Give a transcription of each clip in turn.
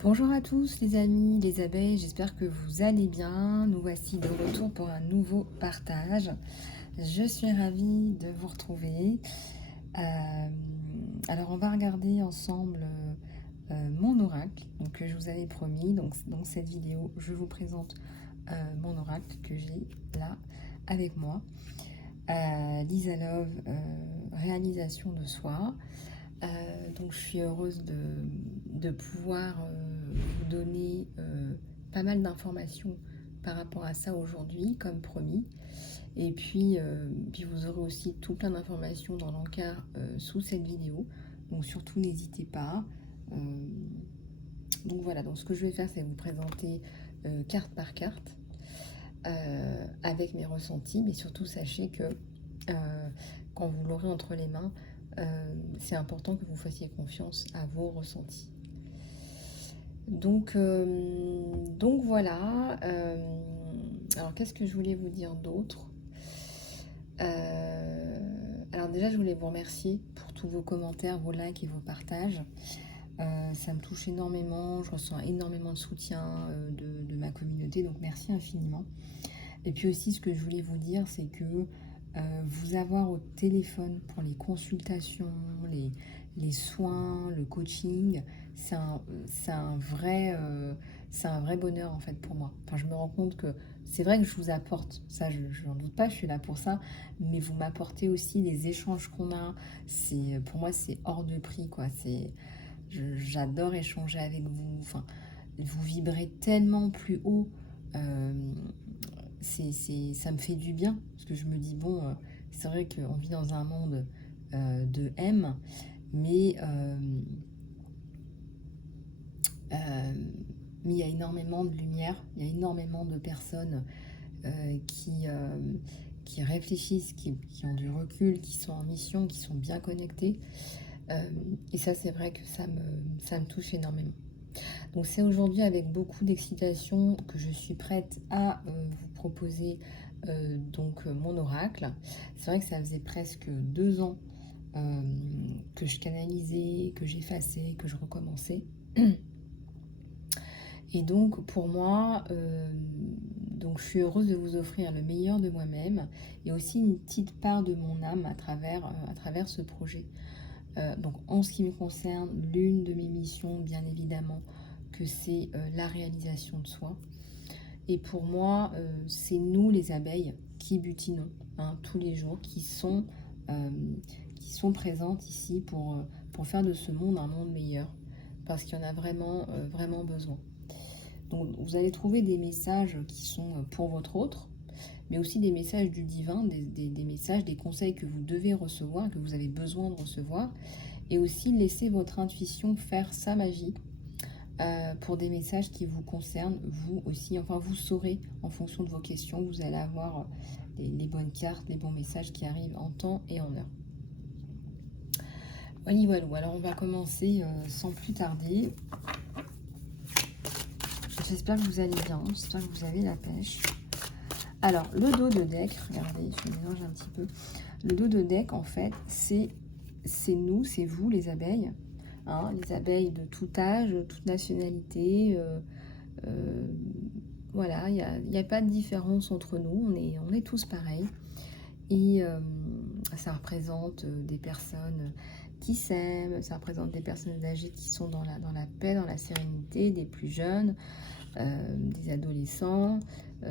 Bonjour à tous les amis, les abeilles, j'espère que vous allez bien. Nous voici de retour pour un nouveau partage. Je suis ravie de vous retrouver. Euh, alors on va regarder ensemble mon oracle donc, que je vous avais promis. Donc, dans cette vidéo, je vous présente mon oracle que j'ai là avec moi. Lisa Love, réalisation de soi. Donc je suis heureuse de pouvoir vous donner pas mal d'informations par rapport à ça aujourd'hui, comme promis. Et puis vous aurez aussi tout plein d'informations dans l'encart sous cette vidéo. Donc surtout n'hésitez pas. Euh, donc voilà, donc ce que je vais faire, c'est vous présenter carte par carte avec mes ressentis. Mais surtout sachez que quand vous l'aurez entre les mains, c'est important que vous fassiez confiance à vos ressentis. Donc voilà. Alors qu'est-ce que je voulais vous dire d'autre? Alors déjà, je voulais vous remercier pour tous vos commentaires, vos likes et vos partages. Ça me touche énormément, je ressens énormément de soutien de ma communauté, donc merci infiniment. Et puis aussi, ce que je voulais vous dire, c'est que vous avoir au téléphone pour les consultations, les soins, le coaching, c'est un vrai bonheur en fait pour moi. Enfin, je me rends compte que c'est vrai que je vous apporte, ça je n'en doute pas, je suis là pour ça, mais vous m'apportez aussi les échanges qu'on a. Pour moi, c'est hors de prix, quoi. J'adore échanger avec vous. Enfin, vous vibrez tellement plus haut. Euh, Ça me fait du bien parce que je me dis bon, c'est vrai qu'on vit dans un monde de M, mais euh, mais il y a énormément de lumière, il y a énormément de personnes euh, qui, euh, qui réfléchissent, qui ont du recul, qui sont en mission, qui sont bien connectés. Et ça, c'est vrai que ça me touche énormément. Donc c'est aujourd'hui avec beaucoup d'excitation que je suis prête à vous proposer mon oracle. C'est vrai que ça faisait presque 2 ans euh, que je canalisais, que j'effaçais, que je recommençais. Et donc pour moi, donc je suis heureuse de vous offrir le meilleur de moi-même et aussi une petite part de mon âme à travers ce projet. Donc en ce qui me concerne, l'une de mes missions, bien évidemment, que c'est la réalisation de soi. Et pour moi, c'est nous les abeilles qui butinons tous les jours, euh, qui sont présentes ici pour faire de ce monde un monde meilleur, parce qu'il y en a vraiment besoin. Donc vous allez trouver des messages qui sont pour votre autre, mais aussi des messages du divin, des messages, des conseils que vous devez recevoir, que vous avez besoin de recevoir, et aussi laisser votre intuition faire sa magie pour des messages qui vous concernent, vous aussi. Enfin, vous saurez en fonction de vos questions, vous allez avoir les bonnes cartes, les bons messages qui arrivent en temps et en heure. Voilà, alors on va commencer sans plus tarder. J'espère que vous allez bien, j'espère que vous avez la pêche. Alors, le dos de deck, regardez, je mélange un petit peu. Le dos de deck, en fait, c'est nous, c'est vous, les abeilles. Les abeilles de tout âge, toute nationalité. Voilà, il n'y a pas de différence entre nous, on est tous pareils. Et ça représente des personnes qui s'aiment, ça représente des personnes âgées qui sont dans la paix, dans la sérénité, des plus jeunes, des adolescents,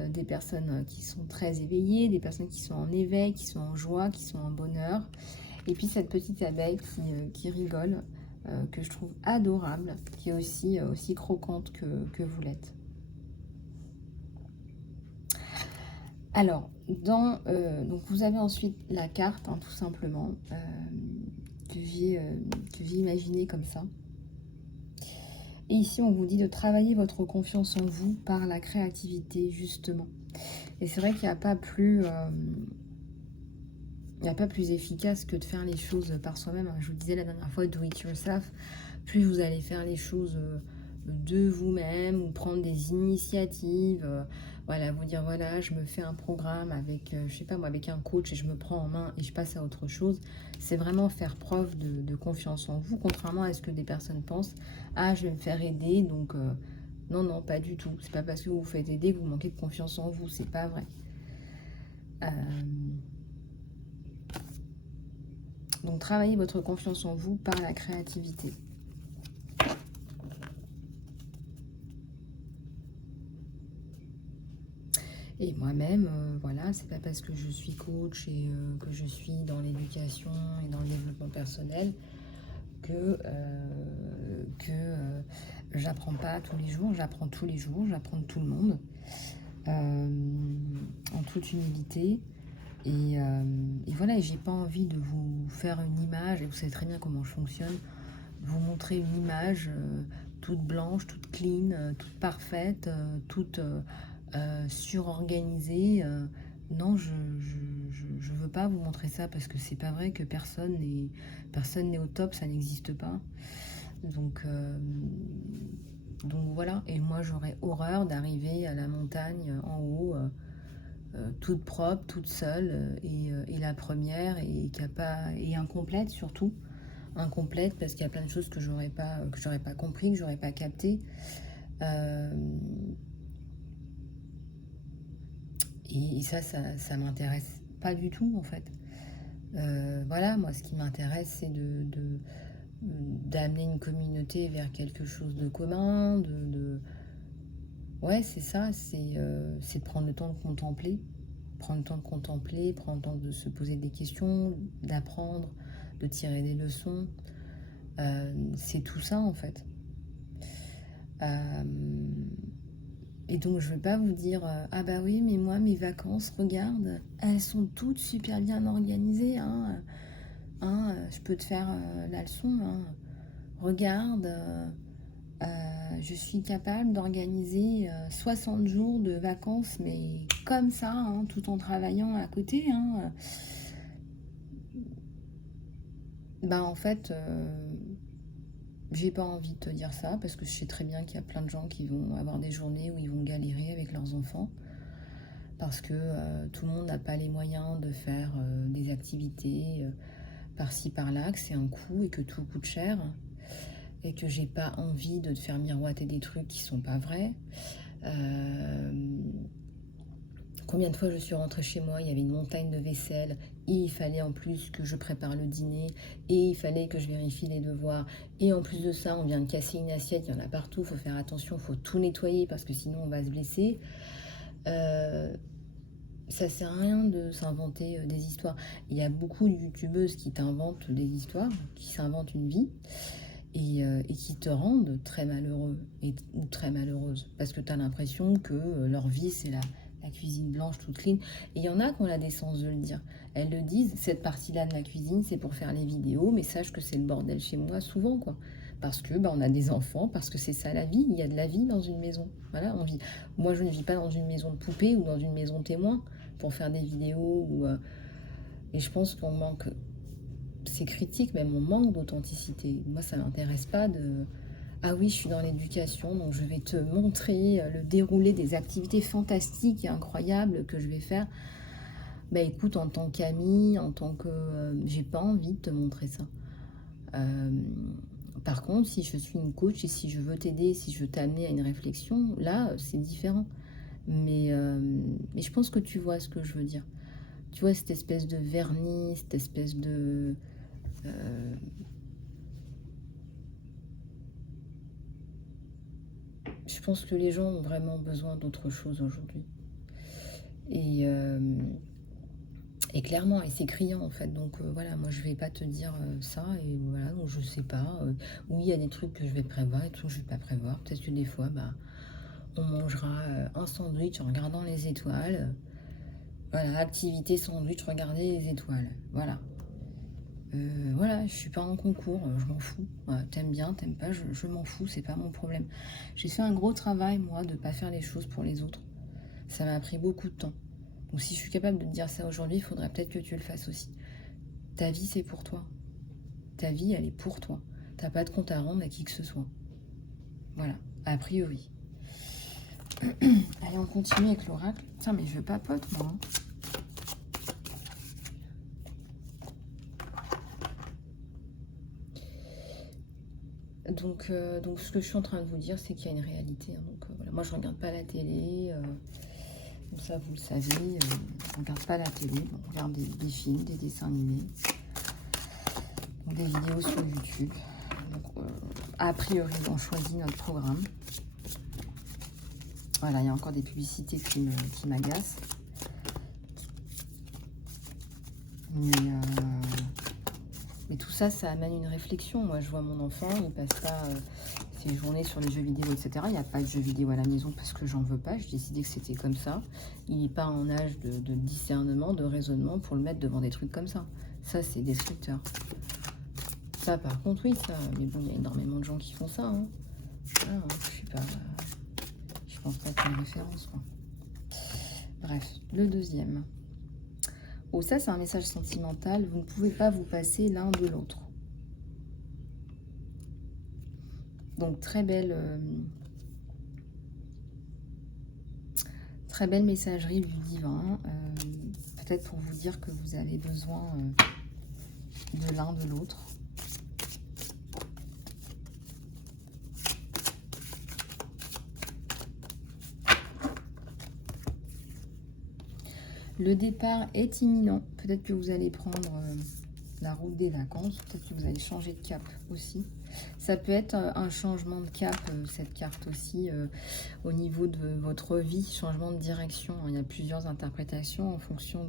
des personnes qui sont très éveillées, des personnes qui sont en éveil, qui sont en joie, qui sont en bonheur. Et puis cette petite abeille qui rigole, que je trouve adorable, qui est aussi croquante que vous l'êtes. Alors, donc vous avez ensuite la carte, tout simplement, que j'ai imaginée comme ça. Et ici, on vous dit de travailler votre confiance en vous par la créativité, justement. Et c'est vrai qu'il n'y a pas plus... il n'y a pas plus efficace que de faire les choses par soi-même. Je vous disais la dernière fois, do it yourself. Plus vous allez faire les choses de vous-même ou prendre des initiatives Voilà, vous dire, voilà, je me fais un programme avec, je sais pas moi, avec un coach et je me prends en main et je passe à autre chose. C'est vraiment faire preuve de confiance en vous, contrairement à ce que des personnes pensent. Ah, je vais me faire aider, donc non, non, pas du tout. C'est pas parce que vous vous faites aider que vous manquez de confiance en vous, c'est pas vrai. Euh, donc travaillez votre confiance en vous par la créativité. Et moi-même, voilà, c'est pas parce que je suis coach et que je suis dans l'éducation et dans le développement personnel que j'apprends pas tous les jours. J'apprends tous les jours, j'apprends de tout le monde, en toute humilité. Et voilà, et j'ai pas envie de vous faire une image, et vous savez très bien comment je fonctionne, vous montrer une image toute blanche, toute clean, toute parfaite, toute surorganisée. Non, je veux pas vous montrer ça parce que c'est pas vrai que personne n'est au top, ça n'existe pas. Donc, donc voilà, et moi j'aurais horreur d'arriver à la montagne en haut, toute propre, toute seule, et la première, et qui a pas, et incomplète surtout. Incomplète parce qu'il y a plein de choses que j'aurais pas compris, que j'aurais pas capté. Euh, et ça m'intéresse pas du tout en fait. Voilà, moi ce qui m'intéresse c'est d'amener une communauté vers quelque chose de commun, ouais c'est ça, c'est de prendre le temps de contempler, prendre le temps de contempler, prendre le temps de se poser des questions, d'apprendre, de tirer des leçons. C'est tout ça en fait. Euh, et donc je ne vais pas vous dire ah bah oui mais moi mes vacances regarde elles sont toutes super bien organisées hein, je peux te faire la leçon hein. Regarde je suis capable d'organiser 60 jours de vacances mais comme ça hein, tout en travaillant à côté hein. Bah en fait j'ai pas envie de te dire ça parce que je sais très bien qu'il y a plein de gens qui vont avoir des journées où ils vont galérer avec leurs enfants parce que tout le monde n'a pas les moyens de faire des activités par-ci par-là, que c'est un coût et que tout coûte cher et que j'ai pas envie de te faire miroiter des trucs qui sont pas vrais. Combien de fois je suis rentrée chez moi, il y avait une montagne de vaisselle, et il fallait en plus que je prépare le dîner, et il fallait que je vérifie les devoirs, et en plus de ça, on vient de casser une assiette, il y en a partout, il faut faire attention, il faut tout nettoyer parce que sinon on va se blesser. Ça sert à rien de s'inventer des histoires. Il y a beaucoup de youtubeuses qui t'inventent des histoires, qui s'inventent une vie, et qui te rendent très malheureux ou très malheureuse, parce que tu as l'impression que leur vie c'est la cuisine blanche toute clean. Et il y en a qui ont la décence de le dire. Elles le disent, cette partie-là de la cuisine c'est pour faire les vidéos, mais sache que c'est le bordel chez moi souvent quoi. Parce que on a des enfants, parce que c'est ça la vie, il y a de la vie dans une maison. Voilà, on vit. Moi je ne vis pas dans une maison de poupée ou dans une maison témoin pour faire des vidéos. Et je pense qu'on manque, c'est critique, même on manque d'authenticité. Moi ça m'intéresse pas de... Ah oui, je suis dans l'éducation, donc je vais te montrer le déroulé des activités fantastiques et incroyables que je vais faire. Bah écoute, en tant qu'amie, en tant que... j'ai pas envie de te montrer ça. Par contre, si je suis une coach et si je veux t'aider, si je veux t'amener à une réflexion, là, c'est différent. Mais je pense que tu vois ce que je veux dire. Tu vois, cette espèce de vernis, cette espèce de... je pense que les gens ont vraiment besoin d'autre chose aujourd'hui. Et, euh, et clairement, et c'est criant en fait. Donc voilà, moi je vais pas te dire ça. Et voilà, donc je sais pas. Oui, il y a des trucs que je vais prévoir et des trucs que je vais pas prévoir. Peut-être que des fois, on mangera un sandwich en regardant les étoiles. Voilà, activité sandwich, regarder les étoiles. Voilà. Voilà, je suis pas en concours, je m'en fous. Voilà, t'aimes bien, t'aimes pas, je m'en fous, c'est pas mon problème. J'ai fait un gros travail, moi, de pas faire les choses pour les autres. Ça m'a pris beaucoup de temps. Donc si je suis capable de te dire ça aujourd'hui, il faudrait peut-être que tu le fasses aussi. Ta vie, c'est pour toi. Ta vie, elle est pour toi. T'as pas de compte à rendre à qui que ce soit. Voilà, a priori. Allez, on continue avec l'oracle. Tiens, mais je papote, moi. Hein. Donc, ce que je suis en train de vous dire, c'est qu'il y a une réalité. Hein. Donc, voilà. Moi, je regarde pas la télé. Comme ça, vous le savez. Je regarde pas la télé. Bon, on regarde des films, des dessins animés. Des vidéos sur YouTube. Donc, a priori, on choisit notre programme. Voilà, il y a encore des publicités qui m'agacent. Mais tout ça, ça amène une réflexion. Moi, je vois mon enfant, il passe pas ses journées sur les jeux vidéo, etc. Il n'y a pas de jeux vidéo à la maison parce que j'en veux pas. J'ai décidé que c'était comme ça. Il n'est pas en âge de discernement, de raisonnement pour le mettre devant des trucs comme ça. Ça, c'est destructeur. Ça, par contre, oui, ça. Mais bon, il y a énormément de gens qui font ça. Hein. Voilà, je suis pas... Je pense pas que c'est une référence, quoi. Bref, le deuxième. Oh, ça, c'est un message sentimental. Vous ne pouvez pas vous passer l'un de l'autre. Donc, très belle messagerie du divin. Peut-être pour vous dire que vous avez besoin de l'un de l'autre. Le départ est imminent. Peut-être que vous allez prendre la route des vacances. Peut-être que vous allez changer de cap aussi. Ça peut être un changement de cap, cette carte aussi, au niveau de votre vie, changement de direction. Il y a plusieurs interprétations en fonction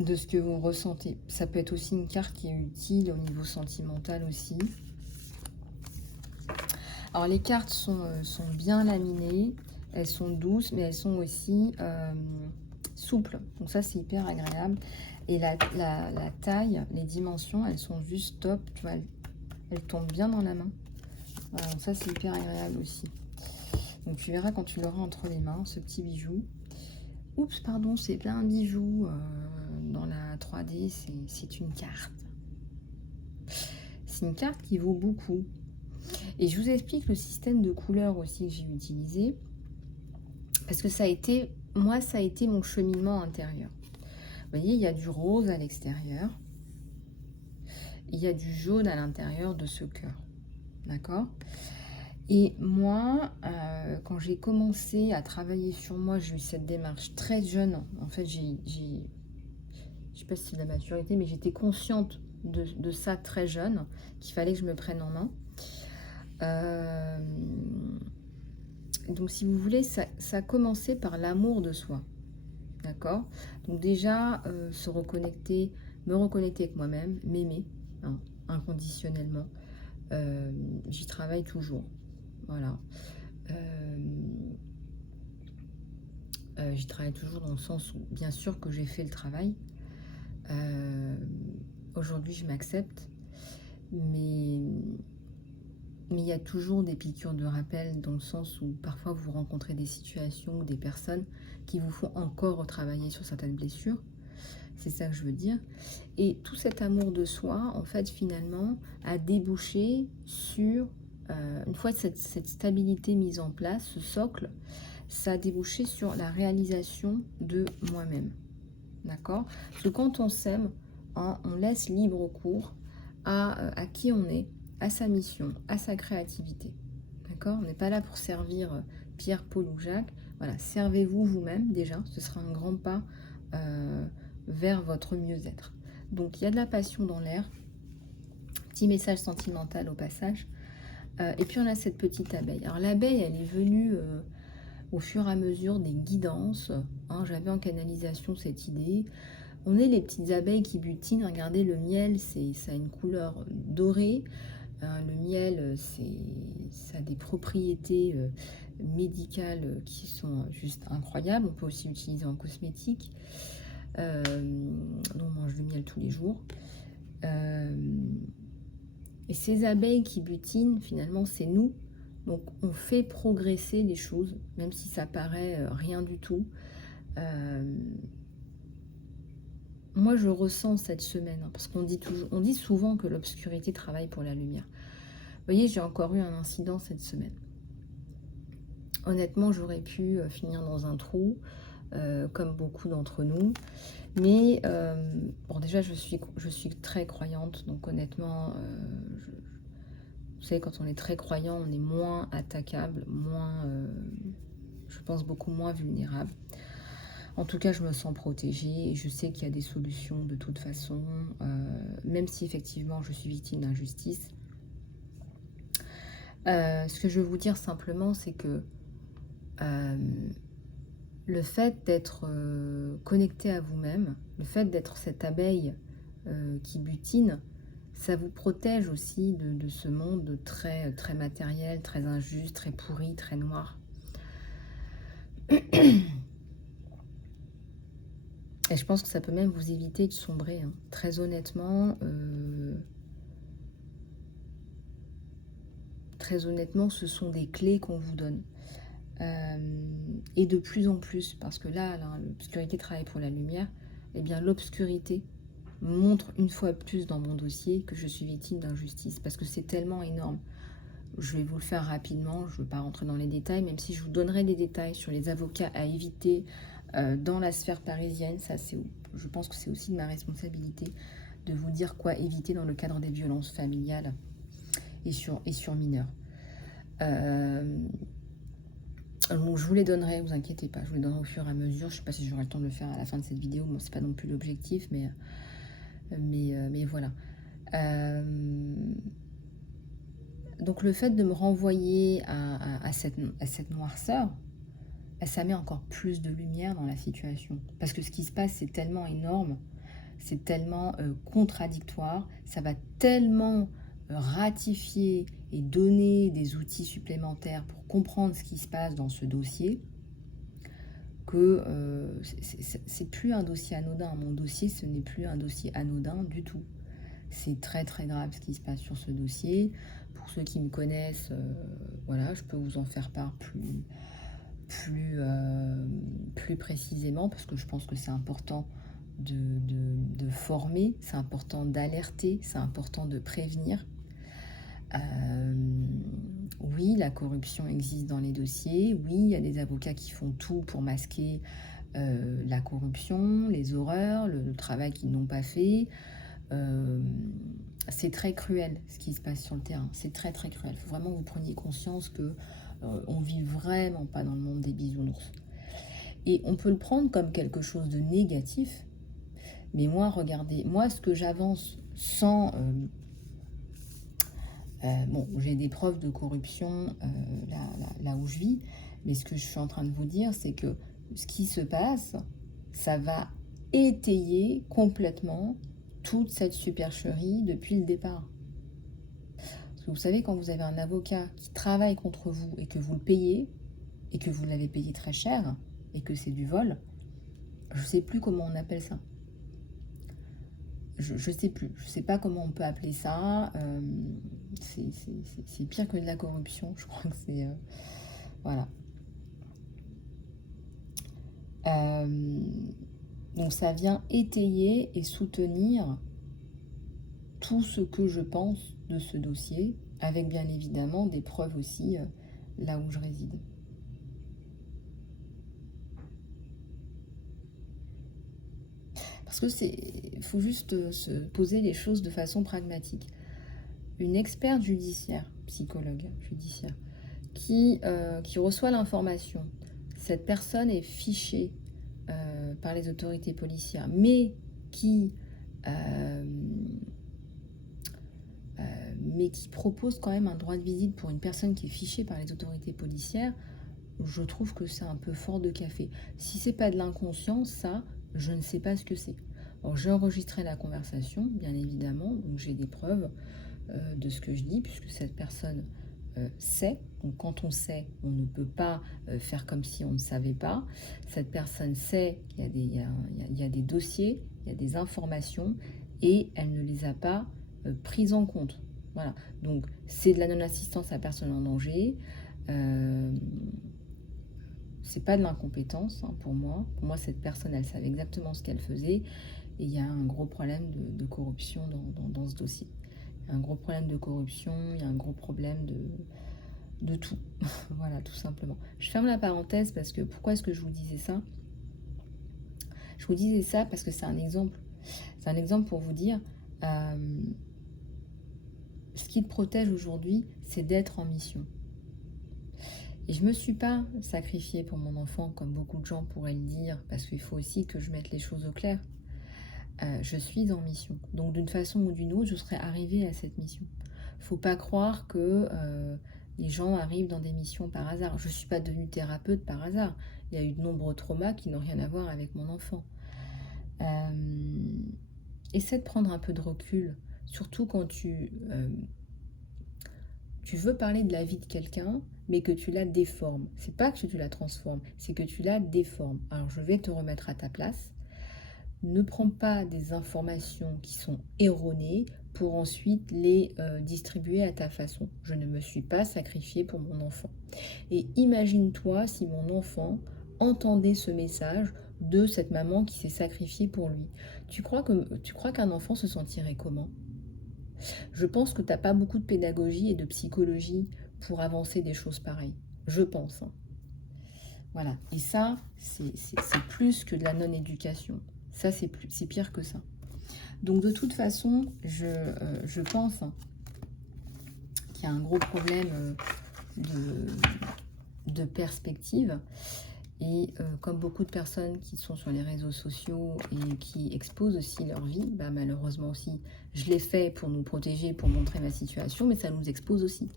de ce que vous ressentez. Ça peut être aussi une carte qui est utile au niveau sentimental aussi. Alors, les cartes sont bien laminées. Elles sont douces, mais elles sont aussi... souple, donc ça c'est hyper agréable. Et la taille, les dimensions, elles sont juste top, tu vois, elles tombent bien dans la main. Voilà, donc ça c'est hyper agréable aussi. Donc tu verras quand tu l'auras entre les mains, ce petit bijou. Oups, pardon, c'est pas un bijou dans la 3D, c'est une carte. C'est une carte qui vaut beaucoup. Et je vous explique le système de couleurs aussi que j'ai utilisé, parce que ça a été... Moi, ça a été mon cheminement intérieur. Vous voyez, il y a du rose à l'extérieur. Il y a du jaune à l'intérieur de ce cœur. D'accord? Et moi, quand j'ai commencé à travailler sur moi, j'ai eu cette démarche très jeune. En fait, je ne sais pas si c'est de la maturité, mais j'étais consciente de ça très jeune, qu'il fallait que je me prenne en main. Donc, si vous voulez, ça a commencé par l'amour de soi. D'accord? Donc déjà, me reconnecter avec moi-même, m'aimer, hein, inconditionnellement. J'y travaille toujours. Voilà. J'y travaille toujours dans le sens où, bien sûr que j'ai fait le travail. Aujourd'hui, je m'accepte. Mais il y a toujours des piqûres de rappel dans le sens où parfois vous rencontrez des situations ou des personnes qui vous font encore retravailler sur certaines blessures. C'est ça que je veux dire. Et tout cet amour de soi, en fait, finalement, a débouché sur, une fois cette stabilité mise en place, ce socle, ça a débouché sur la réalisation de moi-même. D'accord? Parce que quand on s'aime, hein, on laisse libre cours à qui on est, à sa mission, à sa créativité. D'accord? On n'est pas là pour servir Pierre, Paul ou Jacques. Voilà, servez-vous vous-même déjà. Ce sera un grand pas vers votre mieux-être. Donc, il y a de la passion dans l'air. Petit message sentimental au passage. Et puis, on a cette petite abeille. Alors, l'abeille, elle est venue au fur et à mesure des guidances. Hein, j'avais en canalisation cette idée. On est les petites abeilles qui butinent. Regardez, le miel, ça a une couleur dorée. Le miel, ça a des propriétés médicales qui sont juste incroyables. On peut aussi l'utiliser en cosmétique. On mange du miel tous les jours. Et ces abeilles qui butinent, finalement, c'est nous. Donc, on fait progresser les choses, même si ça paraît rien du tout. Moi, je ressens cette semaine, hein, parce qu'on dit souvent que l'obscurité travaille pour la lumière. Vous voyez, j'ai encore eu un incident cette semaine. Honnêtement, j'aurais pu finir dans un trou, comme beaucoup d'entre nous. Mais bon, déjà, je suis très croyante, donc honnêtement, vous savez, quand on est très croyant, on est moins attaquable, moins, je pense, beaucoup moins vulnérable. En tout cas, je me sens protégée et je sais qu'il y a des solutions de toute façon, même si effectivement je suis victime d'injustice. Ce que je veux vous dire simplement, c'est que euh, le fait d'être connecté à vous-même, le fait d'être cette abeille qui butine, ça vous protège aussi de ce monde très, très matériel, très injuste, très pourri, très noir. Et je pense que ça peut même vous éviter de sombrer, hein. Très honnêtement, ce sont des clés qu'on vous donne. Et de plus en plus, parce que là l'obscurité travaille pour la lumière, et bien l'obscurité montre une fois plus dans mon dossier que je suis victime d'injustice, parce que c'est tellement énorme. Je vais vous le faire rapidement, je ne veux pas rentrer dans les détails, même si je vous donnerai des détails sur les avocats à éviter dans la sphère parisienne. Ça, je pense que c'est aussi de ma responsabilité de vous dire quoi éviter dans le cadre des violences familiales et sur mineurs. Donc je vous les donnerai, vous inquiétez pas, je vous les donnerai au fur et à mesure. Je ne sais pas si j'aurai le temps de le faire à la fin de cette vidéo, bon, c'est pas non plus l'objectif, mais voilà. Donc le fait de me renvoyer à cette noirceur, ça met encore plus de lumière dans la situation. Parce que ce qui se passe, c'est tellement énorme, c'est tellement contradictoire, ça va tellement ratifier et donner des outils supplémentaires pour comprendre ce qui se passe dans ce dossier, que c'est plus un dossier anodin. Mon dossier, ce n'est plus un dossier anodin du tout. C'est très très grave ce qui se passe sur ce dossier. Pour ceux qui me connaissent, voilà, je peux vous en faire part plus précisément, parce que je pense que c'est important de former, c'est important d'alerter, c'est important de prévenir. Oui, la corruption existe dans les dossiers. Oui, il y a des avocats qui font tout pour masquer la corruption, les horreurs, le travail qu'ils n'ont pas fait. C'est très cruel ce qui se passe sur le terrain. C'est très très cruel. Il faut vraiment que vous preniez conscience que on vit vraiment pas dans le monde des bisounours. Et on peut le prendre comme quelque chose de négatif. Mais moi, regardez, moi, ce que j'avance sans... bon, j'ai des preuves de corruption là où je vis, mais ce que je suis en train de vous dire, c'est que ce qui se passe, ça va étayer complètement toute cette supercherie depuis le départ. Parce que vous savez, quand vous avez un avocat qui travaille contre vous et que vous le payez, et que vous l'avez payé très cher, et que c'est du vol, je ne sais plus comment on appelle ça. Je sais plus, je sais pas comment on peut appeler ça. C'est pire que de la corruption, je crois que c'est... voilà. Donc ça vient étayer et soutenir tout ce que je pense de ce dossier, avec bien évidemment des preuves aussi là où je réside. Parce que il faut juste se poser les choses de façon pragmatique. Une experte judiciaire, psychologue judiciaire, qui reçoit l'information, cette personne est fichée par les autorités policières, mais qui propose quand même un droit de visite pour une personne qui est fichée par les autorités policières, je trouve que c'est un peu fort de café. Si c'est pas de l'inconscience, ça, je ne sais pas ce que c'est. Alors, j'ai enregistré la conversation, bien évidemment, donc j'ai des preuves de ce que je dis, puisque cette personne sait. Donc, quand on sait, on ne peut pas faire comme si on ne savait pas. Cette personne sait qu'il y a des dossiers, il y a des informations, et elle ne les a pas prises en compte. Voilà. Donc, c'est de la non-assistance à personne en danger. C'est pas de l'incompétence pour moi. Pour moi, cette personne, elle savait exactement ce qu'elle faisait. Et il y a un gros problème de corruption dans ce dossier. Il y a un gros problème de corruption, il y a un gros problème de tout. Voilà, tout simplement. Je ferme la parenthèse parce que, pourquoi est-ce que je vous disais ça? Je vous disais ça parce que c'est un exemple. C'est un exemple pour vous dire, ce qui te protège aujourd'hui, c'est d'être en mission. Et je ne me suis pas sacrifiée pour mon enfant, comme beaucoup de gens pourraient le dire, parce qu'il faut aussi que je mette les choses au clair. Je suis en mission. Donc d'une façon ou d'une autre, je serai arrivée à cette mission. Faut pas croire que les gens arrivent dans des missions par hasard. Je ne suis pas devenue thérapeute par hasard. Il y a eu de nombreux traumas qui n'ont rien à voir avec mon enfant. Essaie de prendre un peu de recul, surtout quand tu veux parler de la vie de quelqu'un, mais que tu la déformes. C'est pas que tu la transformes, c'est que tu la déformes. Alors je vais te remettre à ta place. Ne prends pas des informations qui sont erronées pour ensuite les distribuer à ta façon. Je ne me suis pas sacrifiée pour mon enfant. Et imagine-toi si mon enfant entendait ce message de cette maman qui s'est sacrifiée pour lui. Tu crois qu'un enfant se sentirait comment? Je pense que tu n'as pas beaucoup de pédagogie et de psychologie pour avancer des choses pareilles. Je pense. Voilà. Et ça, c'est plus que de la non-éducation. Ça, c'est pire que ça. Donc, de toute façon, je pense qu'il y a un gros problème de perspective. Et comme beaucoup de personnes qui sont sur les réseaux sociaux et qui exposent aussi leur vie, bah, malheureusement aussi, je l'ai fait pour nous protéger, pour montrer ma situation, mais ça nous expose aussi.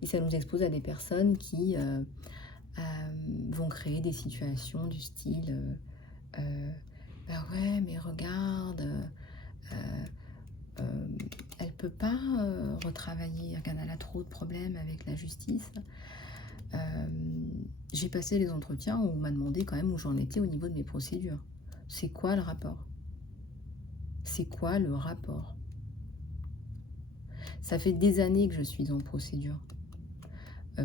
Et ça nous expose à des personnes qui vont créer des situations du style bah ouais, mais regarde, elle peut pas retravailler, regarde, elle a trop de problèmes avec la justice. J'ai passé les entretiens où on m'a demandé quand même où j'en étais au niveau de mes procédures. C'est quoi le rapport? C'est quoi le rapport? Ça fait des années que je suis en procédure.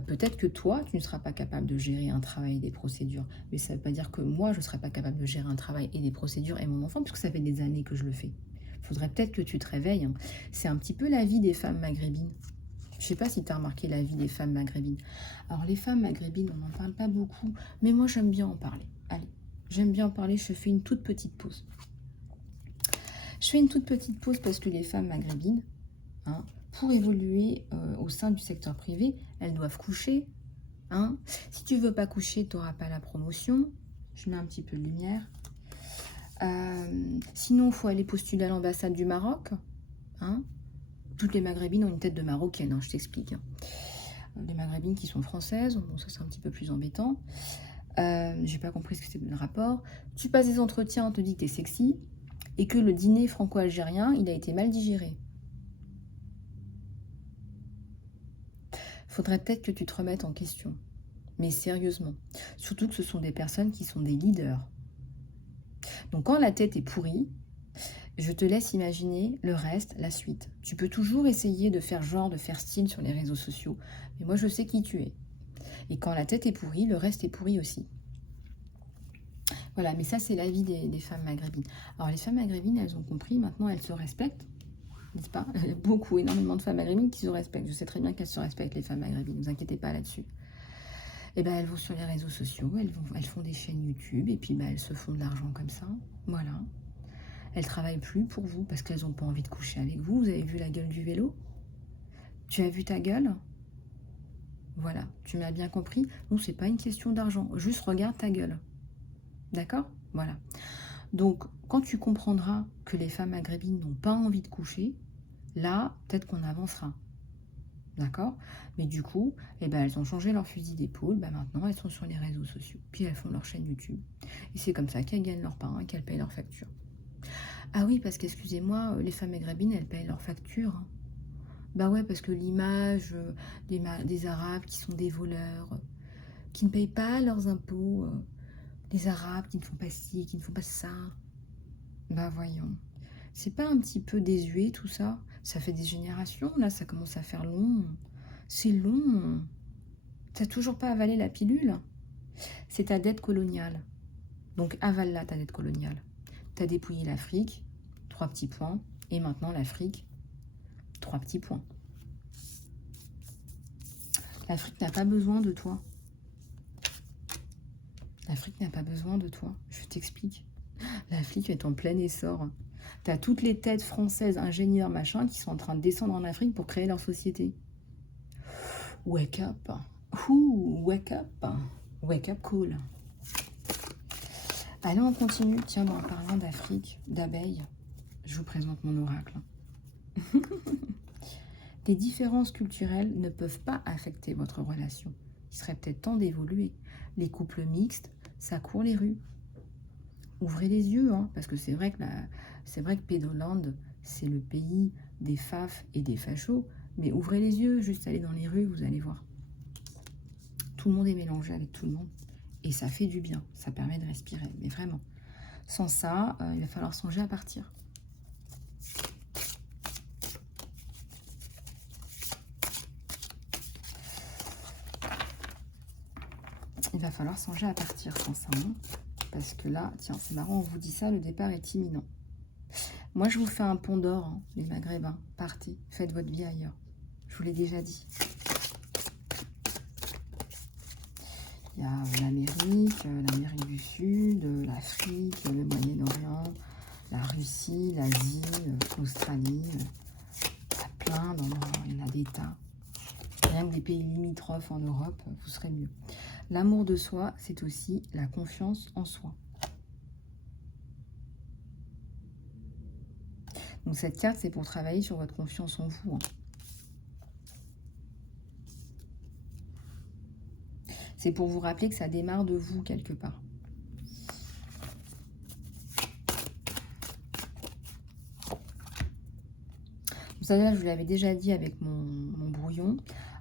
Peut-être que toi, tu ne seras pas capable de gérer un travail et des procédures. Mais ça ne veut pas dire que moi, je ne serai pas capable de gérer un travail et des procédures et mon enfant, puisque ça fait des années que je le fais. Il faudrait peut-être que tu te réveilles. Hein. C'est un petit peu la vie des femmes maghrébines. Je ne sais pas si tu as remarqué la vie des femmes maghrébines. Alors, les femmes maghrébines, on n'en parle pas beaucoup, mais moi, j'aime bien en parler. Allez, j'aime bien en parler, je fais une toute petite pause. Je fais une toute petite pause parce que les femmes maghrébines, hein, pour évoluer au sein du secteur privé, elles doivent coucher. Hein. Si tu ne veux pas coucher, tu n'auras pas la promotion. Je mets un petit peu de lumière. Sinon, il faut aller postuler à l'ambassade du Maroc. Hein. Toutes les maghrébines ont une tête de marocaine, hein, je t'explique. Les maghrébines qui sont françaises, bon, ça c'est un petit peu plus embêtant. J'ai pas compris ce que c'était le rapport. Tu passes des entretiens, on te dit que tu es sexy et que le dîner franco-algérien, il a été mal digéré. Faudrait peut-être que tu te remettes en question. Mais sérieusement. Surtout que ce sont des personnes qui sont des leaders. Donc quand la tête est pourrie, je te laisse imaginer le reste, la suite. Tu peux toujours essayer de faire genre, de faire style sur les réseaux sociaux. Mais moi, je sais qui tu es. Et quand la tête est pourrie, le reste est pourri aussi. Voilà, mais ça, c'est la vie des femmes maghrébines. Alors, les femmes maghrébines, elles ont compris. Maintenant, elles se respectent. N'est-ce pas? Il y a beaucoup, énormément de femmes maghrébines qui se respectent. Je sais très bien qu'elles se respectent, les femmes maghrébines. Ne vous inquiétez pas là-dessus. Et ben, elles vont sur les réseaux sociaux, elles font des chaînes YouTube, et puis ben, elles se font de l'argent comme ça. Voilà. Elles travaillent plus pour vous parce qu'elles n'ont pas envie de coucher avec vous. Vous avez vu la gueule du vélo? Tu as vu ta gueule? Voilà, tu m'as bien compris. Non, c'est pas une question d'argent. Juste regarde ta gueule. D'accord? Voilà. Donc, quand tu comprendras que les femmes maghrébines n'ont pas envie de coucher, là, peut-être qu'on avancera. D'accord? Mais du coup, eh ben, elles ont changé leur fusil d'épaule. Ben, maintenant, elles sont sur les réseaux sociaux. Puis, elles font leur chaîne YouTube. Et c'est comme ça qu'elles gagnent leur pain et qu'elles payent leurs factures. Ah oui, parce qu'excusez-moi, les femmes maghrébines, elles payent leurs factures. Hein. Bah ouais, parce que l'image des Arabes qui sont des voleurs, qui ne payent pas leurs impôts, les Arabes qui ne font pas ci, qui ne font pas ça. Bah voyons. C'est pas un petit peu désuet tout ça? Ça fait des générations, là, ça commence à faire long. C'est long. T'as toujours pas avalé la pilule? C'est ta dette coloniale. Donc avale-la, ta dette coloniale. T'as dépouillé l'Afrique, 3 petits points, et maintenant l'Afrique, 3 petits points. L'Afrique n'a pas besoin de toi. L'Afrique n'a pas besoin de toi. Je t'explique. L'Afrique est en plein essor. Tu as toutes les têtes françaises, ingénieurs, machin, qui sont en train de descendre en Afrique pour créer leur société. Wake up. Ouh, wake up. Wake up cool. Allez, on continue. Tiens, en parlant d'Afrique, d'abeilles, je vous présente mon oracle. Les différences culturelles ne peuvent pas affecter votre relation. Il serait peut-être temps d'évoluer. Les couples mixtes, ça court les rues. Ouvrez les yeux, hein, parce que c'est vrai que Pédoland, c'est le pays des faf et des fachos, mais ouvrez les yeux, juste allez dans les rues, vous allez voir. Tout le monde est mélangé avec tout le monde, et ça fait du bien, ça permet de respirer, mais vraiment. Sans ça, il va falloir songer à partir. Il va falloir songer à partir sans ça, hein, parce que là, tiens, c'est marrant, on vous dit ça, le départ est imminent. Moi, je vous fais un pont d'or, hein, les Maghrébins. Partez, faites votre vie ailleurs. Je vous l'ai déjà dit. Il y a l'Amérique du Sud, l'Afrique, le Moyen-Orient, la Russie, l'Asie, l'Australie. Il y a plein d'endroits, il y en a des tas. Même des pays limitrophes en Europe, vous serez mieux. L'amour de soi, c'est aussi la confiance en soi. Donc cette carte, c'est pour travailler sur votre confiance en vous. Hein. C'est pour vous rappeler que ça démarre de vous quelque part. Vous savez, là, je vous l'avais déjà dit avec mon brouillon.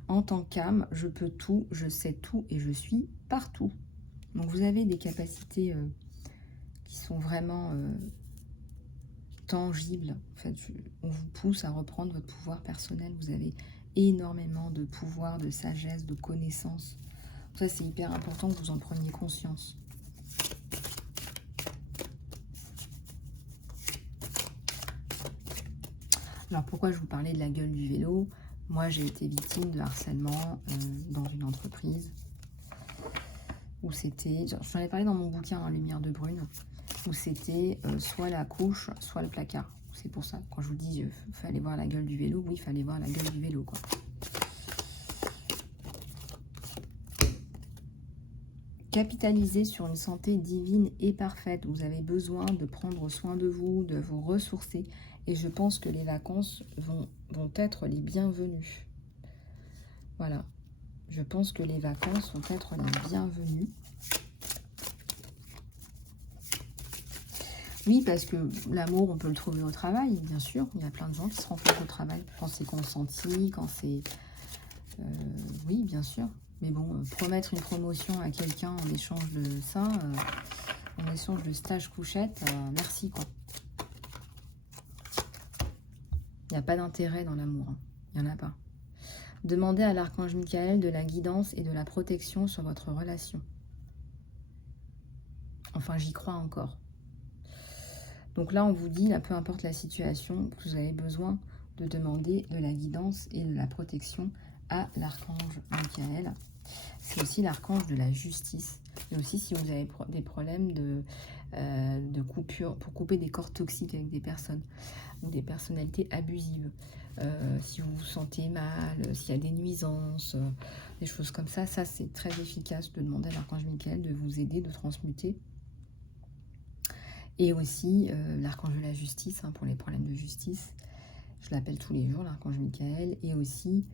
En tant qu'âme, je peux tout, je sais tout et je suis partout. Donc vous avez des capacités qui sont vraiment... tangible. En fait, on vous pousse à reprendre votre pouvoir personnel. Vous avez énormément de pouvoir, de sagesse, de connaissances. Ça, c'est hyper important que vous en preniez conscience. Alors, pourquoi je vous parlais de la gueule du vélo? Moi, j'ai été victime de harcèlement dans une entreprise où c'était... J'en ai parlé dans mon bouquin, hein, Lumière de Brune, où c'était soit la couche, soit le placard. C'est pour ça, quand je vous dis, il fallait voir la gueule du vélo, oui, il fallait voir la gueule du vélo, quoi. Capitalisez sur une santé divine et parfaite. Vous avez besoin de prendre soin de vous, de vous ressourcer. Et je pense que les vacances vont être les bienvenues. Voilà. Je pense que les vacances vont être les bienvenues. Oui, parce que l'amour, on peut le trouver au travail, bien sûr. Il y a plein de gens qui se rencontrent au travail. Quand c'est consenti, quand c'est... oui, bien sûr. Mais bon, promettre une promotion à quelqu'un en échange de ça, en échange de stage couchette, merci, quoi. Il n'y a pas d'intérêt dans l'amour. Hein. Il n'y en a pas. Demandez à l'archange Michael de la guidance et de la protection sur votre relation. Enfin, j'y crois encore. Donc là, on vous dit, là, peu importe la situation, vous avez besoin de demander de la guidance et de la protection à l'archange Michael. C'est aussi l'archange de la justice. Et aussi, si vous avez des problèmes de coupure, pour couper des cordes toxiques avec des personnes ou des personnalités abusives. Si vous vous sentez mal, s'il y a des nuisances, des choses comme ça, ça c'est très efficace de demander à l'archange Michael de vous aider, de transmuter. Et aussi l'archange de la justice, hein, pour les problèmes de justice. Je l'appelle tous les jours, l'archange Michael. Et aussi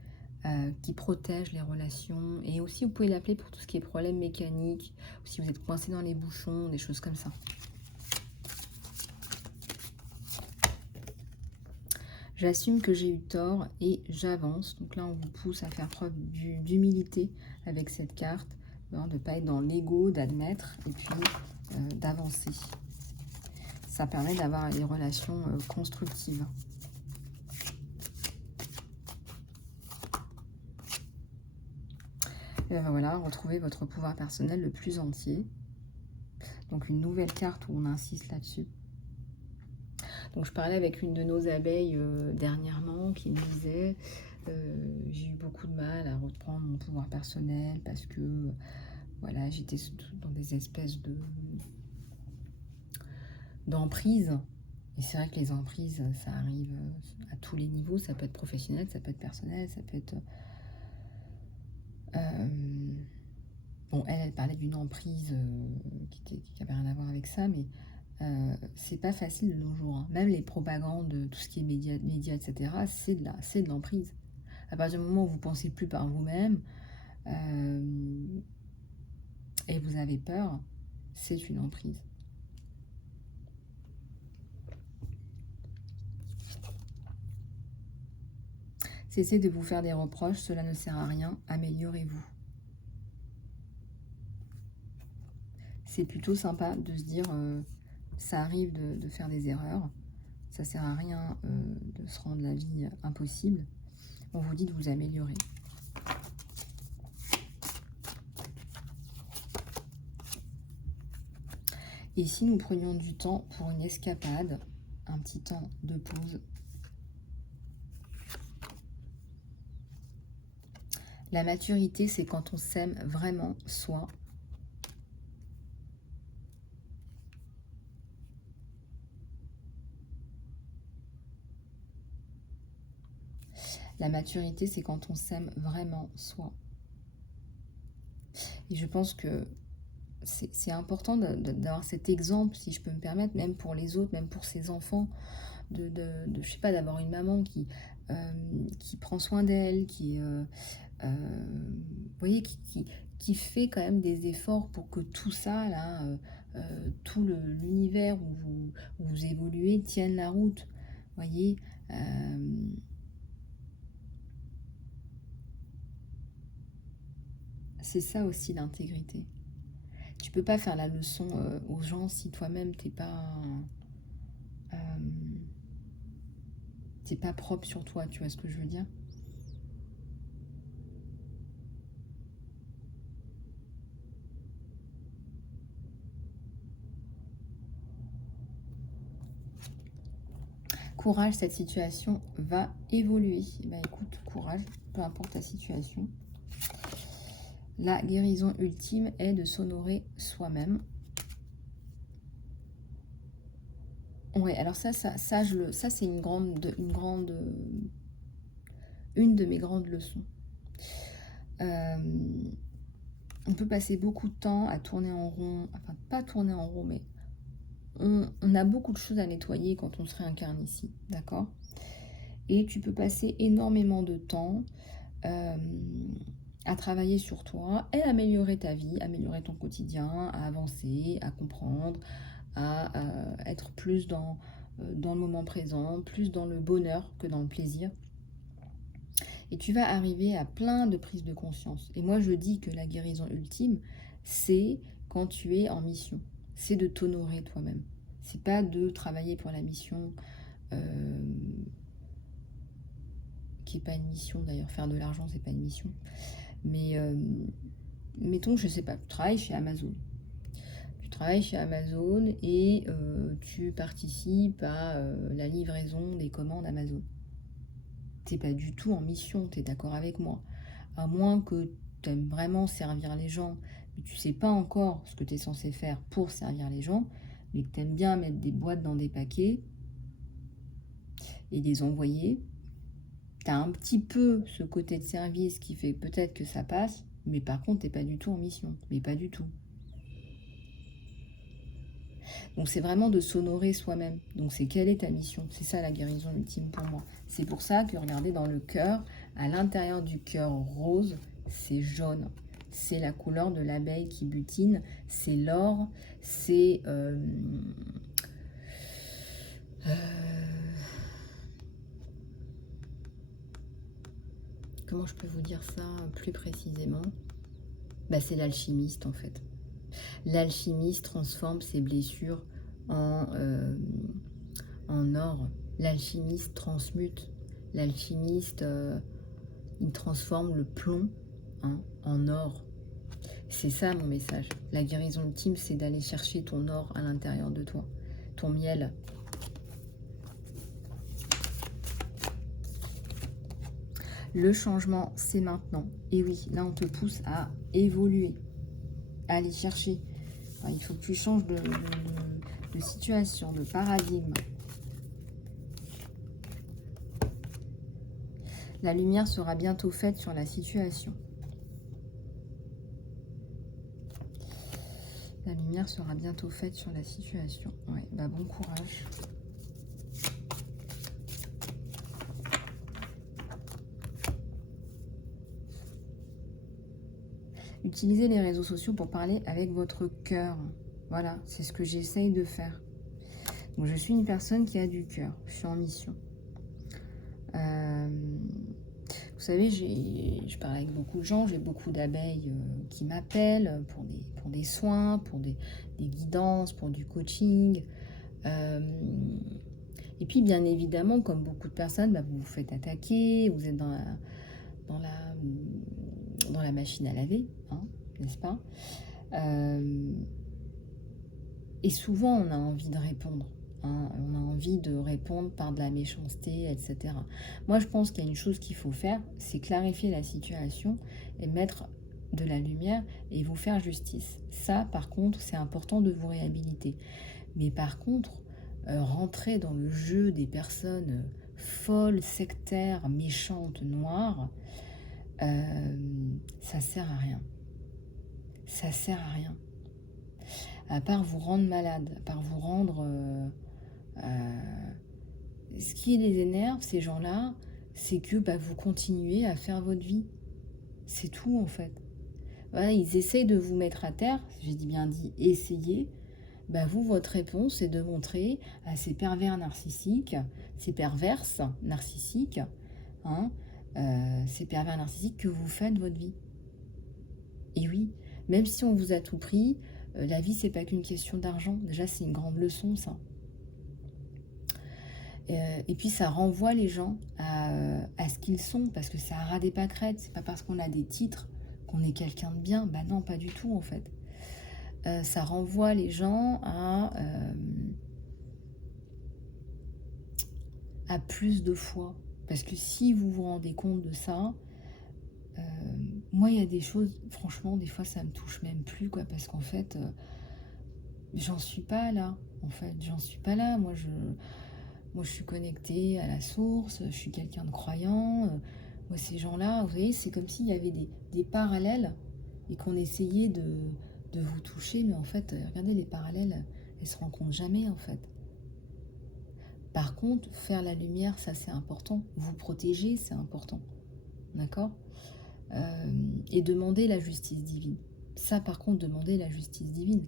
qui protège les relations. Et aussi, vous pouvez l'appeler pour tout ce qui est problème mécanique. Ou si vous êtes coincé dans les bouchons, des choses comme ça. J'assume que j'ai eu tort et j'avance. Donc là, on vous pousse à faire preuve d'humilité avec cette carte. De ne pas être dans l'ego, d'admettre et puis d'avancer. Ça permet d'avoir des relations constructives. Et ben voilà, retrouvez votre pouvoir personnel le plus entier. Donc une nouvelle carte où on insiste là-dessus. Donc je parlais avec une de nos abeilles dernièrement qui me disait j'ai eu beaucoup de mal à reprendre mon pouvoir personnel parce que, voilà, j'étais dans des espèces d'emprise. Et c'est vrai que les emprises, ça arrive à tous les niveaux. Ça peut être professionnel, ça peut être personnel, ça peut être... bon, elle parlait d'une emprise qui avait rien à voir avec ça, mais c'est pas facile de nos jours, hein. Même les propagandes, tout ce qui est médias, etc., c'est de l'emprise. À partir du moment où vous pensez plus par vous-même et vous avez peur, c'est une emprise. Cessez de vous faire des reproches, cela ne sert à rien, améliorez-vous. C'est plutôt sympa de se dire, ça arrive de faire des erreurs, ça sert à rien de se rendre la vie impossible. On vous dit de vous améliorer. Et si nous prenions du temps pour une escapade, un petit temps de pause. La maturité, c'est quand on s'aime vraiment soi. La maturité, c'est quand on s'aime vraiment soi. Et je pense que c'est important d'avoir cet exemple, si je peux me permettre, même pour les autres, même pour ses enfants, je sais pas, d'avoir une maman qui prend soin d'elle, vous voyez, qui fait quand même des efforts pour que tout ça, là, tout l'univers où vous évoluez tienne la route, vous voyez. C'est ça aussi l'intégrité. Tu peux pas faire la leçon aux gens si toi-même t'es pas propre sur toi, tu vois ce que je veux dire? Courage, cette situation va évoluer. Bah écoute, courage, peu importe ta situation. La guérison ultime est de s'honorer soi-même. Ouais, alors ça c'est une de mes grandes leçons. On peut passer beaucoup de temps à tourner en rond, enfin pas tourner en rond, mais on a beaucoup de choses à nettoyer quand on se réincarne ici, d'accord? Et tu peux passer énormément de temps à travailler sur toi et améliorer ta vie, améliorer ton quotidien, à avancer, à comprendre, à être plus dans le moment présent, plus dans le bonheur que dans le plaisir. Et tu vas arriver à plein de prises de conscience. Et moi, je dis que la guérison ultime, c'est quand tu es en mission. C'est de t'honorer toi-même. C'est pas de travailler pour la mission, qui n'est pas une mission d'ailleurs. Faire de l'argent, c'est pas une mission. Mais mettons, je sais pas, tu travailles chez Amazon. Tu travailles chez Amazon et tu participes à la livraison des commandes Amazon. T'es pas du tout en mission, tu es d'accord avec moi. À moins que tu aimes vraiment servir les gens, mais tu sais pas encore ce que tu es censé faire pour servir les gens, mais que tu aimes bien mettre des boîtes dans des paquets et les envoyer. Tu as un petit peu ce côté de service qui fait peut-être que ça passe, mais par contre, tu n'es pas du tout en mission. Mais pas du tout. Donc c'est vraiment de s'honorer soi-même. Donc c'est quelle est ta mission? C'est ça la guérison ultime pour moi. C'est pour ça que regardez dans le cœur, à l'intérieur du cœur rose, c'est jaune. C'est la couleur de l'abeille qui butine, c'est l'or, c'est... comment je peux vous dire ça plus précisément? Bah, c'est l'alchimiste en fait. L'alchimiste transforme ses blessures en or. L'alchimiste transmute. L'alchimiste, il transforme le plomb en or. C'est ça mon message. La guérison ultime, c'est d'aller chercher ton or à l'intérieur de toi. Ton miel. Le changement, c'est maintenant. Et oui, là, on te pousse à évoluer, à aller chercher. Enfin, il faut que tu changes de situation, de paradigme. La lumière sera bientôt faite sur la situation. La lumière sera bientôt faite sur la situation. Ouais, bah bon courage. Utilisez les réseaux sociaux pour parler avec votre cœur. Voilà, c'est ce que j'essaye de faire. Donc, je suis une personne qui a du cœur. Je suis en mission. Vous savez, je parle avec beaucoup de gens. J'ai beaucoup d'abeilles qui m'appellent pour des soins, pour des guidances, pour du coaching. Et puis, bien évidemment, comme beaucoup de personnes, bah, vous vous faites attaquer. Vous êtes dans la machine à laver, hein, n'est-ce pas? Et souvent, on a envie de répondre. Hein, on a envie de répondre par de la méchanceté, etc. Moi, je pense qu'il y a une chose qu'il faut faire, c'est clarifier la situation et mettre de la lumière et vous faire justice. Ça, par contre, c'est important de vous réhabiliter. Mais par contre, rentrer dans le jeu des personnes folles, sectaires, méchantes, noires, ça sert à rien. Ça sert à rien. À part vous rendre malade, à part vous rendre... ce qui les énerve, ces gens-là, c'est que bah, vous continuez à faire votre vie. C'est tout, en fait. Voilà, ils essayent de vous mettre à terre. J'ai bien dit essayez. Bah, vous, votre réponse, c'est de montrer à ces pervers narcissiques, ces perverses narcissiques, hein, ces pervers narcissiques que vous faites votre vie. Et oui, même si on vous a tout pris, la vie, c'est pas qu'une question d'argent. Déjà, c'est une grande leçon, ça. Et puis, ça renvoie les gens à ce qu'ils sont, parce que ça a ras des pâquerettes. C'est pas parce qu'on a des titres qu'on est quelqu'un de bien. Bah non, pas du tout, en fait. Ça renvoie les gens à plus de foi. Parce que si vous vous rendez compte de ça, moi, il y a des choses, franchement, des fois, ça me touche même plus, quoi, parce qu'en fait, j'en suis pas là. En fait, j'en suis pas là. Moi, je suis connectée à la source, je suis quelqu'un de croyant. Moi, ces gens-là, vous voyez, c'est comme s'il y avait des parallèles et qu'on essayait de vous toucher, mais en fait, regardez, les parallèles, elles se rencontrent jamais, en fait. Par contre, faire la lumière, ça, c'est important. Vous protéger, c'est important. D'accord ? Et demander la justice divine. Ça, par contre, demander la justice divine.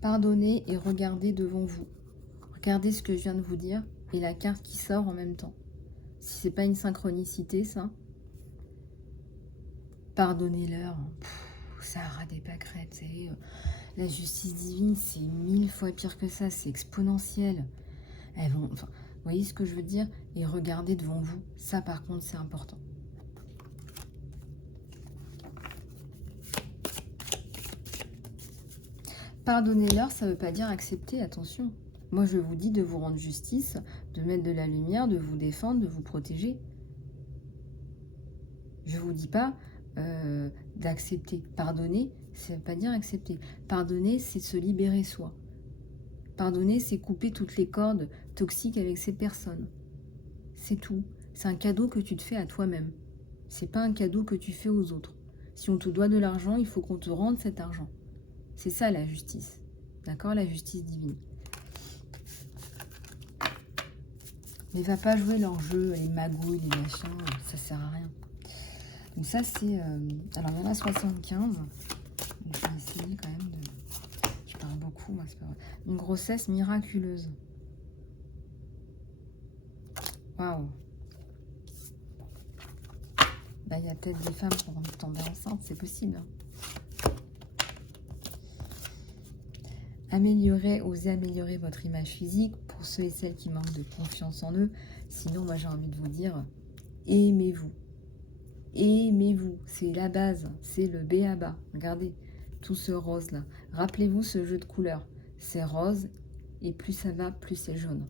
Pardonnez et regardez devant vous. Regardez ce que je viens de vous dire et la carte qui sort en même temps. Si c'est pas une synchronicité, ça. Pardonnez-leur. Ça aura des pâquerettes. La justice divine, c'est 1000 fois pire que ça. C'est exponentiel. Elles vont, enfin, vous voyez ce que je veux dire? Et regardez devant vous. Ça, par contre, c'est important. Pardonnez-leur, ça ne veut pas dire accepter, attention. Moi, je vous dis de vous rendre justice, de mettre de la lumière, de vous défendre, de vous protéger. Je ne vous dis pas d'accepter. Pardonner, ça ne veut pas dire accepter. Pardonner, c'est se libérer soi. Pardonner, c'est couper toutes les cordes toxiques avec ces personnes. C'est tout. C'est un cadeau que tu te fais à toi-même. C'est pas un cadeau que tu fais aux autres. Si on te doit de l'argent, il faut qu'on te rende cet argent. C'est ça la justice. D'accord? La justice divine. Mais va pas jouer leur jeu, les magouilles, les machins, ça sert à rien. Donc ça c'est... alors il y en a 75. Donc je vais essayer quand même de... Je parle beaucoup, moi c'est pas vrai. Une grossesse miraculeuse. Waouh. Bah il y a peut-être des femmes qui vont tomber enceintes, c'est possible. Osez améliorer votre image physique pour ceux et celles qui manquent de confiance en eux. Sinon, moi j'ai envie de vous dire, Aimez-vous. Aimez-vous, c'est la base, c'est le b.a.-ba. Regardez, tout ce rose-là. Rappelez-vous ce jeu de couleurs. C'est rose, et plus ça va, plus c'est jaune.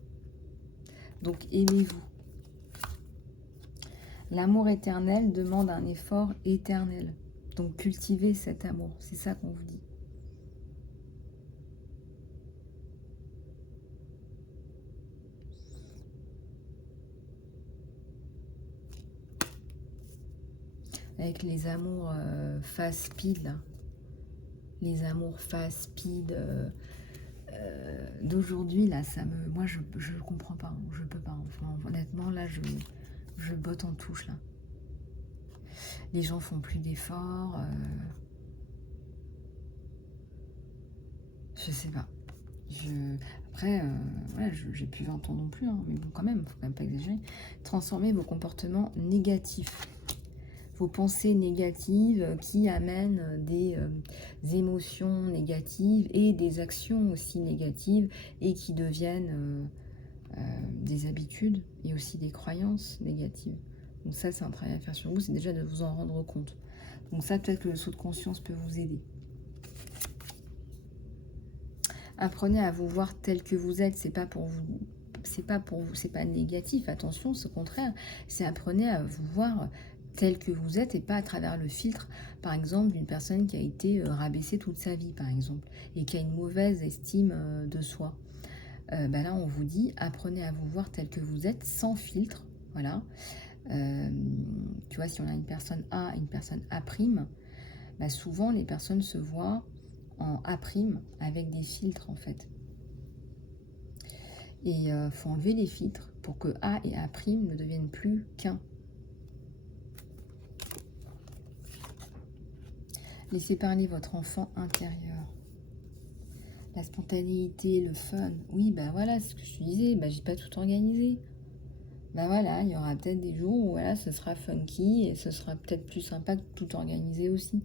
Donc aimez-vous. L'amour éternel demande un effort éternel. Donc cultivez cet amour, c'est ça qu'on vous dit. Avec les amours fast speed, là. Les amours fast speed d'aujourd'hui, là, ça me... Moi, je comprends pas, hein, je peux pas. Enfin, honnêtement, là, je botte en touche, là. Les gens font plus d'efforts. Je sais pas. Après, voilà, j'ai plus 20 ans non plus, hein, mais bon, quand même, faut quand même pas exagérer. Transformez vos comportements négatifs. Vos pensées négatives qui amènent des émotions négatives et des actions aussi négatives et qui deviennent des habitudes et aussi des croyances négatives. Donc ça, c'est un travail à faire sur vous, c'est déjà de vous en rendre compte. Donc ça, peut-être que le saut de conscience peut vous aider. Apprenez à vous voir tel que vous êtes, c'est pas pour vous, c'est pas négatif, attention, c'est au contraire, c'est apprenez à vous voir tel que vous êtes et pas à travers le filtre, par exemple, d'une personne qui a été rabaissée toute sa vie, par exemple, et qui a une mauvaise estime de soi. Bah là, on vous dit, apprenez à vous voir tel que vous êtes, sans filtre, voilà. Tu vois, si on a une personne A et une personne A', bah souvent, les personnes se voient en A' avec des filtres, en fait. Et faut enlever les filtres pour que A et A' ne deviennent plus qu'un. Laissez parler votre enfant intérieur. La spontanéité, le fun. Oui, bah voilà, c'est ce que je te disais. Bah, j'ai pas tout organisé. Bah voilà, il y aura peut-être des jours où voilà, ce sera funky et ce sera peut-être plus sympa que tout organiser aussi.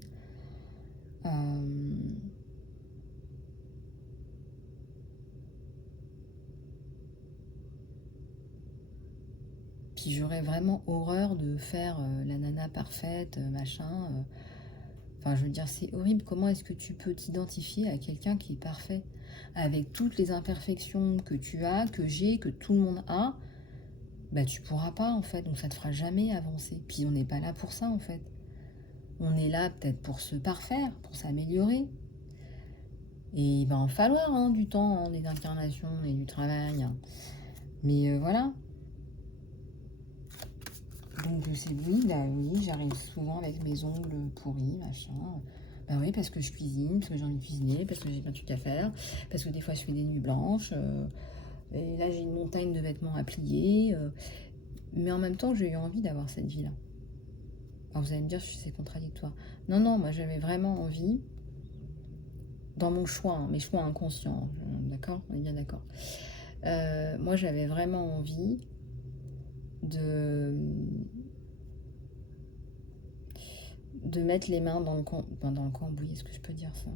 Puis j'aurais vraiment horreur de faire la nana parfaite, machin. Enfin, je veux dire, c'est horrible. Comment est-ce que tu peux t'identifier à quelqu'un qui est parfait? Avec toutes les imperfections que tu as, que j'ai, que tout le monde a, bah tu pourras pas, en fait. Donc ça te fera jamais avancer. Puis on n'est pas là pour ça, en fait. On est là peut-être pour se parfaire, pour s'améliorer. Et il va en falloir hein, du temps, hein, des incarnations et du travail. Hein. Mais voilà. Donc c'est oui, bah oui, j'arrive souvent avec mes ongles pourris, machin. Bah oui, parce que je cuisine, parce que j'ai envie de cuisiner, parce que j'ai plein de trucs à faire, parce que des fois je fais des nuits blanches. Et là j'ai une montagne de vêtements à plier. Mais en même temps, j'ai eu envie d'avoir cette vie-là. Alors vous allez me dire, c'est contradictoire. Non, non, moi j'avais vraiment envie, dans mon choix, hein, mes choix inconscients, d'accord? On est bien d'accord. Moi j'avais vraiment envie de mettre les mains dans le cambouis, est-ce que je peux dire ça?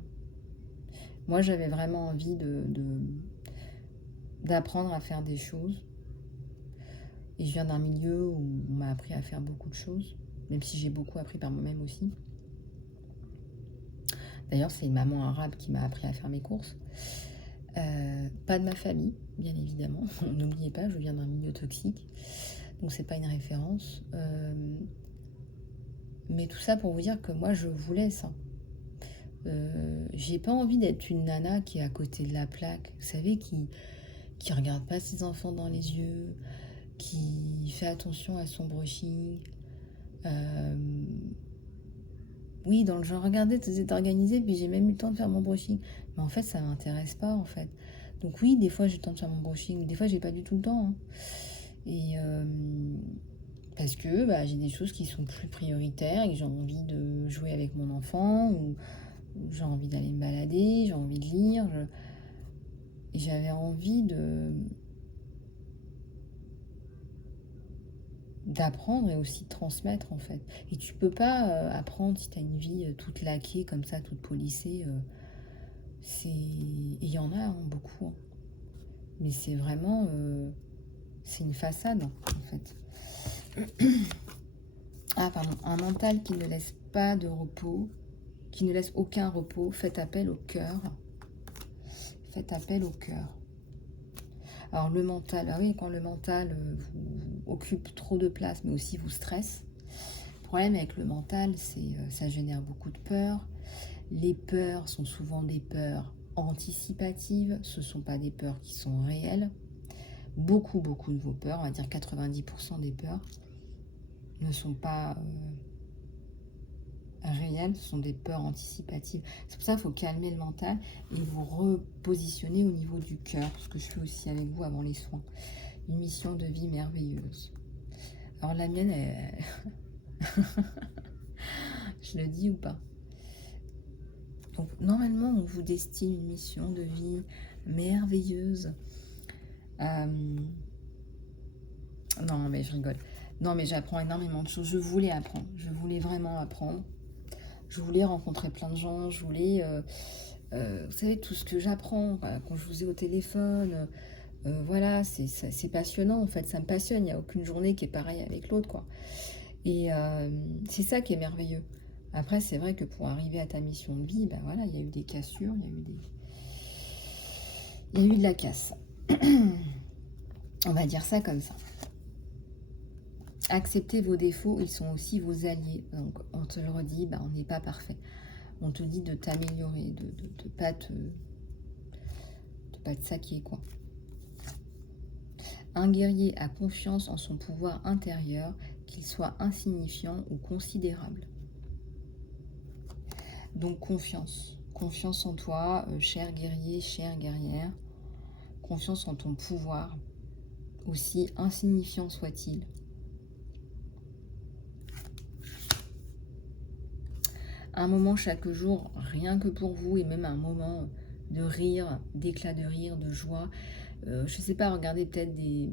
Moi, j'avais vraiment envie d'apprendre à faire des choses. Et je viens d'un milieu où on m'a appris à faire beaucoup de choses, même si j'ai beaucoup appris par moi-même aussi. D'ailleurs, c'est une maman arabe qui m'a appris à faire mes courses. Pas de ma famille, bien évidemment. N'oubliez pas, je viens d'un milieu toxique, donc c'est pas une référence. Mais tout ça pour vous dire que moi, je voulais ça. J'ai pas envie d'être une nana qui est à côté de la plaque, vous savez, qui regarde pas ses enfants dans les yeux, qui fait attention à son brushing. Oui, dans le genre, regardez, tout est organisé, puis j'ai même eu le temps de faire mon brushing. Mais en fait, ça m'intéresse pas, en fait. Donc oui, des fois, j'ai le temps de faire mon brushing, des fois, j'ai pas du tout le temps. Hein. Et parce que bah, j'ai des choses qui sont plus prioritaires et que j'ai envie de jouer avec mon enfant, ou j'ai envie d'aller me balader, j'ai envie de lire. Et j'avais envie d'apprendre et aussi de transmettre en fait. Et tu peux pas apprendre si tu as une vie toute laquée comme ça, toute polissée. Il y en a hein, beaucoup. Hein. Mais c'est vraiment... c'est une façade en fait. Ah, pardon. Un mental qui ne laisse pas de repos, qui ne laisse aucun repos. Faites appel au cœur. Faites appel au cœur. Alors, le mental, ah oui, quand le mental vous occupe trop de place, mais aussi vous stresse. Le problème avec le mental, c'est ça génère beaucoup de peur. Les peurs sont souvent des peurs anticipatives. Ce ne sont pas des peurs qui sont réelles. Beaucoup de vos peurs, on va dire 90% des peurs, ne sont pas réelles, ce sont des peurs anticipatives. C'est pour ça qu'il faut calmer le mental et vous repositionner au niveau du cœur, ce que je fais aussi avec vous avant les soins. Une mission de vie merveilleuse. Alors la mienne, je le dis ou pas? Donc normalement, on vous destine une mission de vie merveilleuse. Non, mais je rigole. Non, mais j'apprends énormément de choses. Je voulais apprendre. Je voulais vraiment apprendre. Je voulais rencontrer plein de gens. Je voulais... vous savez, tout ce que j'apprends quand je vous ai au téléphone. Voilà, c'est passionnant, en fait. Ça me passionne. Il n'y a aucune journée qui est pareille avec l'autre, quoi. Et c'est ça qui est merveilleux. Après, c'est vrai que pour arriver à ta mission de vie, ben voilà, il y a eu des cassures, il y a eu de la casse. On va dire ça comme ça. Acceptez vos défauts, ils sont aussi vos alliés. Donc, on te le redit, on n'est pas parfait. On te dit de t'améliorer, de pas te saquer, quoi. Un guerrier a confiance en son pouvoir intérieur, qu'il soit insignifiant ou considérable. Donc, confiance. Confiance en toi, cher guerrier, chère guerrière. Confiance en ton pouvoir, aussi insignifiant soit-il. Un moment chaque jour, rien que pour vous, et même un moment de rire, d'éclat de rire, de joie. Je ne sais pas, regardez peut-être des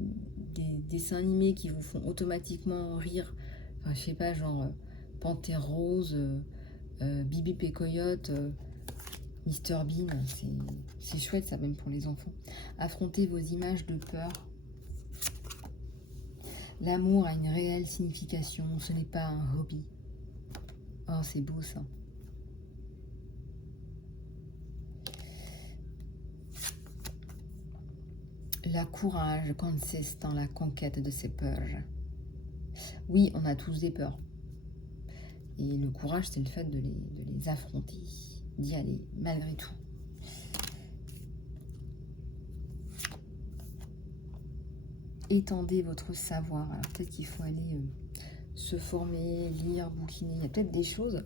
dessins animés qui vous font automatiquement rire. Enfin, je sais pas, genre Panthère Rose, Bibi et Coyote, Mr Bean. C'est chouette ça, même pour les enfants. Affrontez vos images de peur. L'amour a une réelle signification, ce n'est pas un hobby. Oh, c'est beau ça. La courage consiste dans la conquête de ses peurs. Oui, on a tous des peurs. Et le courage, c'est le fait de les affronter, d'y aller, malgré tout. Étendez votre savoir. Alors peut-être qu'il faut aller se former, lire, bouquiner. Il y a peut-être des choses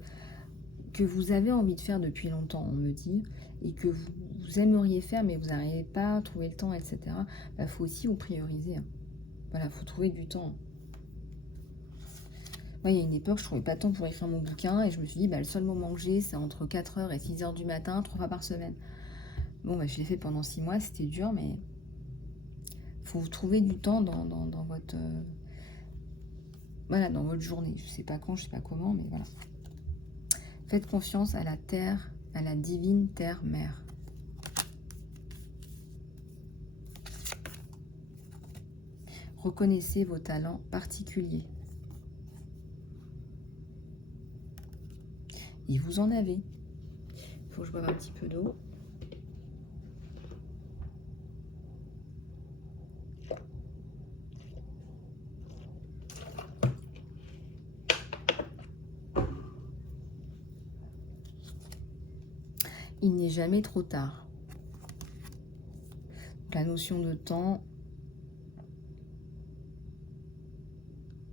que vous avez envie de faire depuis longtemps, on me dit, et que vous aimeriez faire, mais vous n'arrivez pas à trouver le temps, etc. Il faut aussi vous prioriser. Voilà, il faut trouver du temps. Moi, il y a une époque, je ne trouvais pas de temps pour écrire mon bouquin, et je me suis dit, le seul moment que j'ai, c'est entre 4h et 6h du matin, 3 fois par semaine. Bon, je l'ai fait pendant 6 mois, c'était dur, mais il faut trouver du temps dans votre... voilà, dans votre journée. Je ne sais pas quand, je ne sais pas comment, mais voilà. Faites confiance à la terre, à la divine terre-mère. Reconnaissez vos talents particuliers. Et vous en avez. Il faut que je boive un petit peu d'eau. Il n'est jamais trop tard. La notion de temps,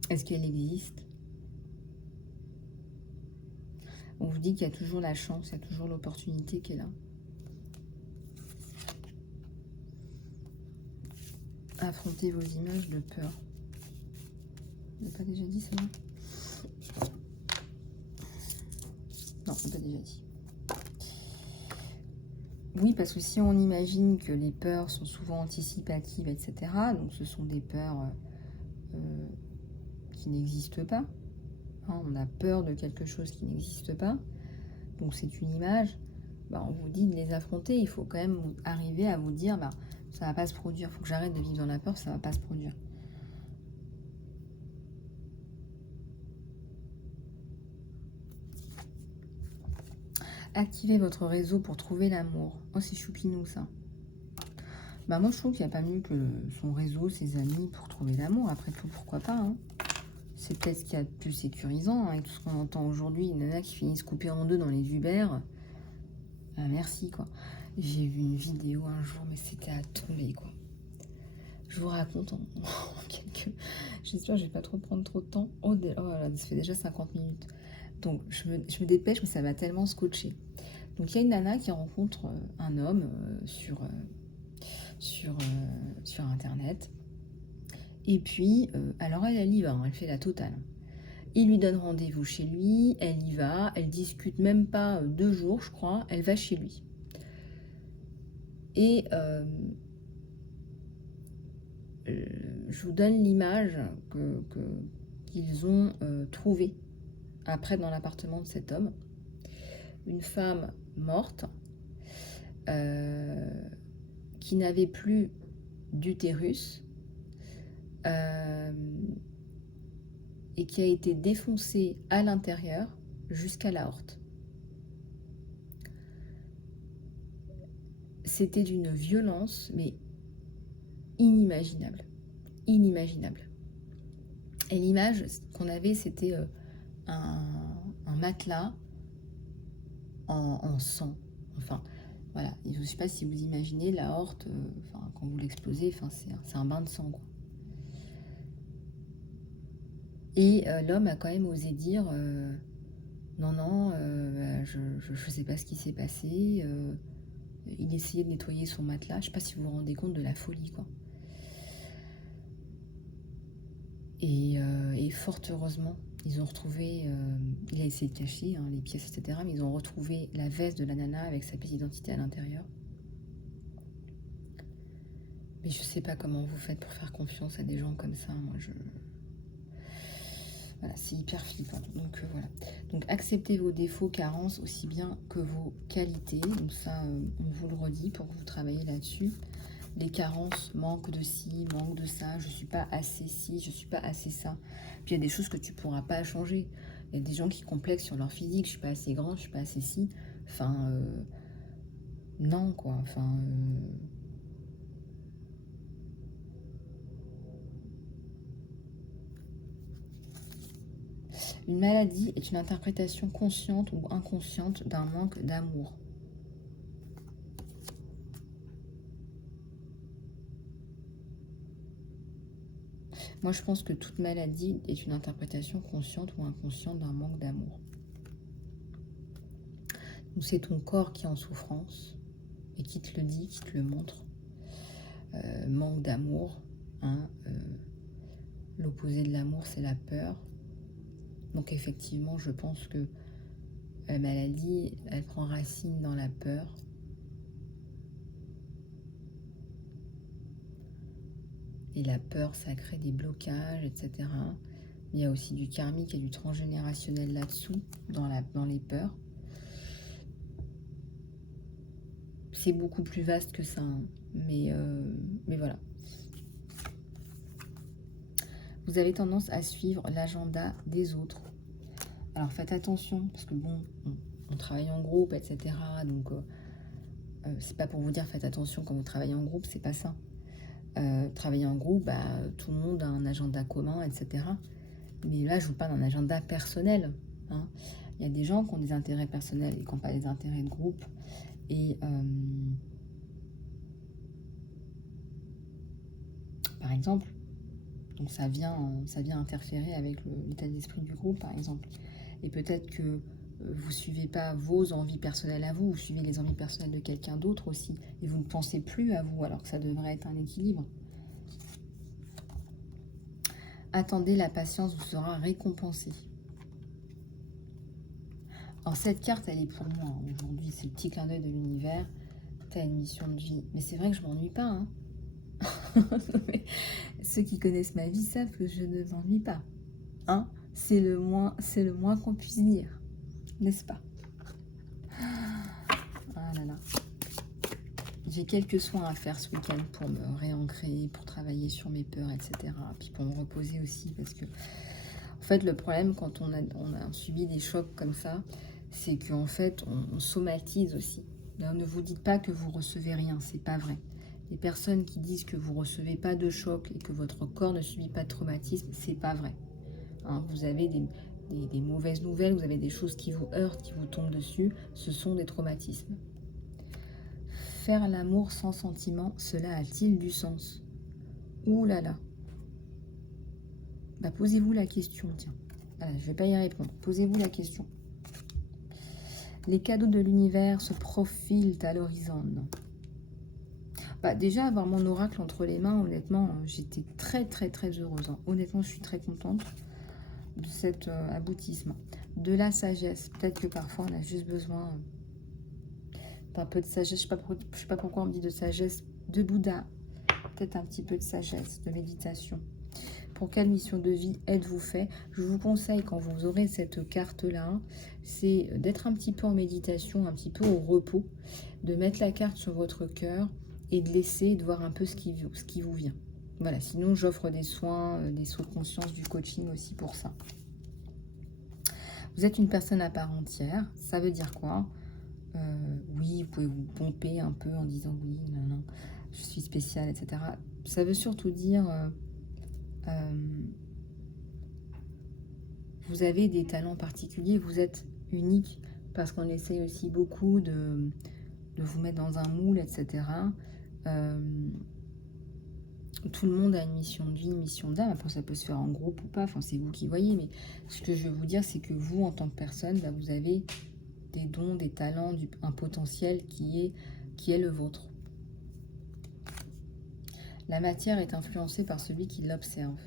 est-ce qu'elle existe? On vous dit qu'il y a toujours la chance, il y a toujours l'opportunité qui est là. Affrontez vos images de peur. On n'a pas déjà dit ça? Non, on n'a pas déjà dit. Oui, parce que si on imagine que les peurs sont souvent anticipatives, etc., donc ce sont des peurs qui n'existent pas. Hein, on a peur de quelque chose qui n'existe pas. Donc c'est une image. On vous dit de les affronter. Il faut quand même arriver à vous dire, ça ne va pas se produire. Il faut que j'arrête de vivre dans la peur, ça ne va pas se produire. Activez votre réseau pour trouver l'amour. Oh, c'est choupinou, ça. Bah, moi, je trouve qu'il n'y a pas mieux que son réseau, ses amis, pour trouver l'amour. Après tout, pourquoi pas, hein. C'est peut-être ce qu'il y a de plus sécurisant, hein, avec tout ce qu'on entend aujourd'hui. Une nana qui finissent coupée en deux dans les Uber. Ah, merci, quoi. J'ai vu une vidéo un jour, mais c'était à tomber, quoi. Je vous raconte en quelques... J'espère que je vais pas trop prendre trop de temps. Oh là, ça fait déjà 50 minutes. Donc, je me dépêche, mais ça va tellement scotcher. Donc, il y a une nana qui rencontre un homme sur Internet. Et puis, alors elle y va, hein, elle fait la totale. Il lui donne rendez-vous chez lui, elle y va, elle discute même pas 2 jours, je crois, elle va chez lui. Et je vous donne l'image qu'ils ont trouvée après dans l'appartement de cet homme. Une femme morte qui n'avait plus d'utérus et qui a été défoncée à l'intérieur jusqu'à l'aorte. C'était d'une violence, mais inimaginable. Inimaginable. Et l'image qu'on avait, c'était un matelas en sang. Enfin, voilà. Je ne sais pas si vous imaginez l'aorte, quand vous l'explosez, c'est un bain de sang, quoi. Et l'homme a quand même osé dire non, je ne sais pas ce qui s'est passé. Il essayait de nettoyer son matelas. Je ne sais pas si vous vous rendez compte de la folie, quoi. Et fort heureusement, ils ont retrouvé, il a essayé de cacher les pièces, etc. Mais ils ont retrouvé la veste de la nana avec sa pièce d'identité à l'intérieur. Mais je sais pas comment vous faites pour faire confiance à des gens comme ça. Moi, voilà, c'est hyper flippant. Donc voilà. Donc acceptez vos défauts, carences, aussi bien que vos qualités. Donc ça, on vous le redit pour que vous travaillez là-dessus. Les carences, manque de ci, manque de ça, je suis pas assez ci, je suis pas assez ça. Puis il y a des choses que tu pourras pas changer. Il y a des gens qui complexent sur leur physique, je suis pas assez grand, je suis pas assez ci. Enfin, non quoi. Enfin, une maladie est une interprétation consciente ou inconsciente d'un manque d'amour. Moi, je pense que toute maladie est une interprétation consciente ou inconsciente d'un manque d'amour. Donc, c'est ton corps qui est en souffrance et qui te le dit, qui te le montre. Manque d'amour. Hein, l'opposé de l'amour, c'est la peur. Donc, effectivement, je pense que la maladie, elle prend racine dans la peur. Et la peur, ça crée des blocages, etc. Il y a aussi du karmique et du transgénérationnel là-dessous, dans les peurs. C'est beaucoup plus vaste que ça, hein. Mais voilà. Vous avez tendance à suivre l'agenda des autres. Alors faites attention, parce que bon, on travaille en groupe, etc. Donc, c'est pas pour vous dire faites attention quand vous travaillez en groupe, c'est pas ça. Travailler en groupe, bah, tout le monde a un agenda commun, etc. Mais là, je vous parle d'un agenda personnel, hein. Il y a des gens qui ont des intérêts personnels et qui n'ont pas des intérêts de groupe. Et par exemple, donc ça vient interférer avec l'état d'esprit du groupe, par exemple. Et peut-être que vous suivez pas vos envies personnelles à vous, vous suivez les envies personnelles de quelqu'un d'autre aussi. Et vous ne pensez plus à vous, alors que ça devrait être un équilibre. Attendez, la patience vous sera récompensée. Alors cette carte, elle est pour moi. Aujourd'hui, c'est le petit clin d'œil de l'univers. Tu as une mission de vie. Mais c'est vrai que je m'ennuie pas, hein. Mais ceux qui connaissent ma vie savent que je ne m'ennuie pas, hein. C'est le moins qu'on puisse dire, n'est-ce pas? Ah là là. J'ai quelques soins à faire ce week-end pour me réancrer, pour travailler sur mes peurs, etc. Puis pour me reposer aussi, parce que en fait le problème quand on a subi des chocs comme ça, c'est qu'en fait, on somatise aussi. Alors, ne vous dites pas que vous recevez rien, c'est pas vrai. Les personnes qui disent que vous recevez pas de choc et que votre corps ne subit pas de traumatisme, c'est pas vrai. Hein, vous avez des mauvaises nouvelles, vous avez des choses qui vous heurtent, qui vous tombent dessus, ce sont des traumatismes. Faire l'amour sans sentiment, cela a-t-il du sens? Ouh là là. Bah, posez-vous la question, tiens. Voilà, je ne vais pas y répondre. Posez-vous la question. Les cadeaux de l'univers se profilent à l'horizon. Bah, déjà, avoir mon oracle entre les mains, honnêtement, j'étais très heureuse. Hein. Honnêtement, je suis très contente de cet aboutissement. De la sagesse. Peut-être que parfois, on a juste besoin d'un peu de sagesse. Je ne sais pas pourquoi on me dit de sagesse. De Bouddha. Peut-être un petit peu de sagesse, de méditation. Pour quelle mission de vie êtes-vous fait? Je vous conseille, quand vous aurez cette carte-là, c'est d'être un petit peu en méditation, un petit peu au repos, de mettre la carte sur votre cœur et de laisser, de voir un peu ce qui vous vient. Voilà, sinon j'offre des soins, des sauts de conscience, du coaching aussi pour ça. Vous êtes une personne à part entière, ça veut dire quoi? Oui, vous pouvez vous pomper un peu en disant oui, non, je suis spéciale, etc. Ça veut surtout dire... vous avez des talents particuliers, vous êtes unique, parce qu'on essaye aussi beaucoup de vous mettre dans un moule, etc. Tout le monde a une mission de vie, une mission d'âme. Après, ça peut se faire en groupe ou pas, enfin, c'est vous qui voyez. Mais ce que je veux vous dire, c'est que vous, en tant que personne, bah, vous avez des dons, des talents, un potentiel qui est le vôtre. La matière est influencée par celui qui l'observe.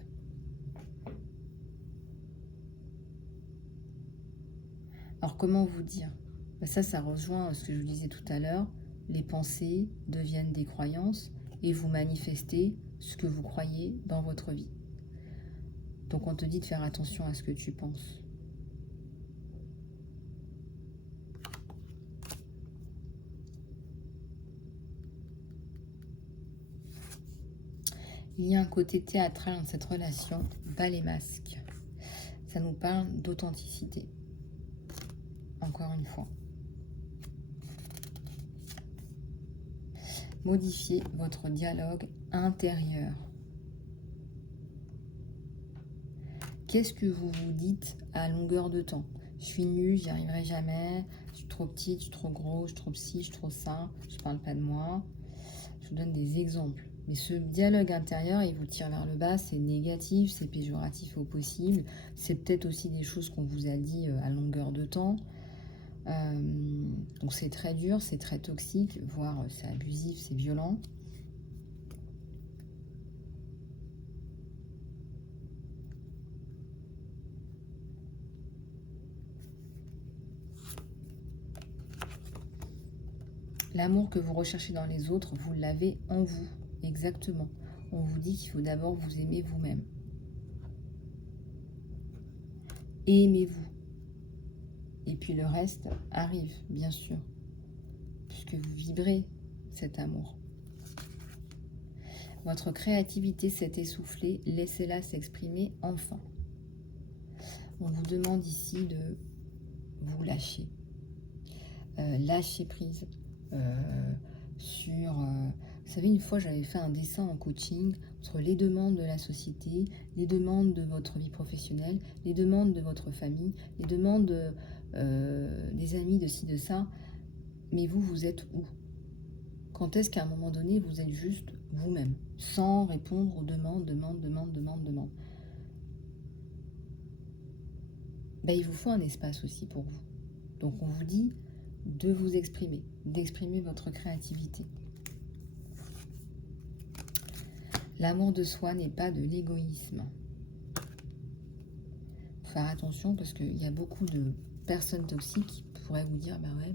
Alors, comment vous dire? Ça rejoint ce que je vous disais tout à l'heure. Les pensées deviennent des croyances et vous manifestez ce que vous croyez dans votre vie. Donc, on te dit de faire attention à ce que tu penses. Il y a un côté théâtral dans cette relation. Bas les masques. Ça nous parle d'authenticité. Encore une fois. Modifiez votre dialogue intérieur. Qu'est-ce que vous vous dites à longueur de temps? Je suis nulle, j'y arriverai jamais, je suis trop petite, je suis trop gros, je suis trop ci, je suis trop ça, je parle pas de moi. Je vous donne des exemples. Mais ce dialogue intérieur, il vous tire vers le bas, c'est négatif, c'est péjoratif au possible. C'est peut-être aussi des choses qu'on vous a dit à longueur de temps. Donc c'est très dur, c'est très toxique, voire c'est abusif, c'est violent. L'amour que vous recherchez dans les autres, vous l'avez en vous, exactement. On vous dit qu'il faut d'abord vous aimer vous-même. Aimez-vous. Et puis le reste arrive, bien sûr, puisque vous vibrez cet amour. Votre créativité s'est essoufflée, laissez-la s'exprimer enfin. On vous demande ici de vous lâcher. Lâcher prise sur... vous savez, une fois, j'avais fait un dessin en coaching entre les demandes de la société, les demandes de votre vie professionnelle, les demandes de votre famille, les demandes des amis, de ci, de ça. Mais vous, vous êtes où? Quand est-ce qu'à un moment donné, vous êtes juste vous-même, sans répondre aux demandes? Ben, il vous faut un espace aussi pour vous. Donc, on vous dit de vous exprimer, d'exprimer votre créativité. L'amour de soi n'est pas de l'égoïsme. Faut faire attention parce qu'il y a beaucoup de personnes toxiques qui pourraient vous dire, bah ouais,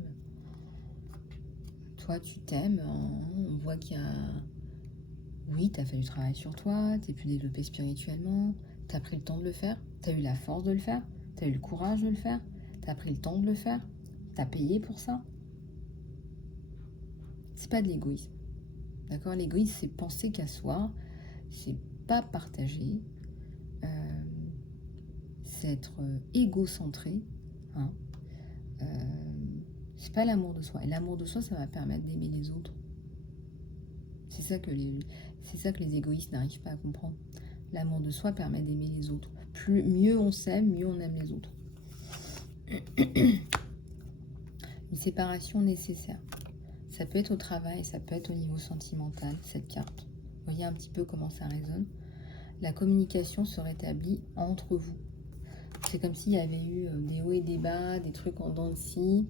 toi tu t'aimes, on voit qu'il y a... Oui, tu as fait du travail sur toi, tu es plus développé spirituellement, tu as pris le temps de le faire, tu as eu la force de le faire, tu as eu le courage de le faire, tu as pris le temps de le faire, tu as payé pour ça. C'est pas de l'égoïsme. D'accord? L'égoïsme, c'est penser qu'à soi, c'est pas partager, c'est être égocentré, hein, c'est pas l'amour de soi. Et l'amour de soi, ça va permettre d'aimer les autres. C'est ça que les égoïstes n'arrivent pas à comprendre. L'amour de soi permet d'aimer les autres. Mieux on s'aime, mieux on aime les autres. Une séparation nécessaire. Ça peut être au travail, ça peut être au niveau sentimental, cette carte. Vous voyez un petit peu comment ça résonne. La communication se rétablit entre vous. C'est comme s'il y avait eu des hauts et des bas, des trucs en dents de scie.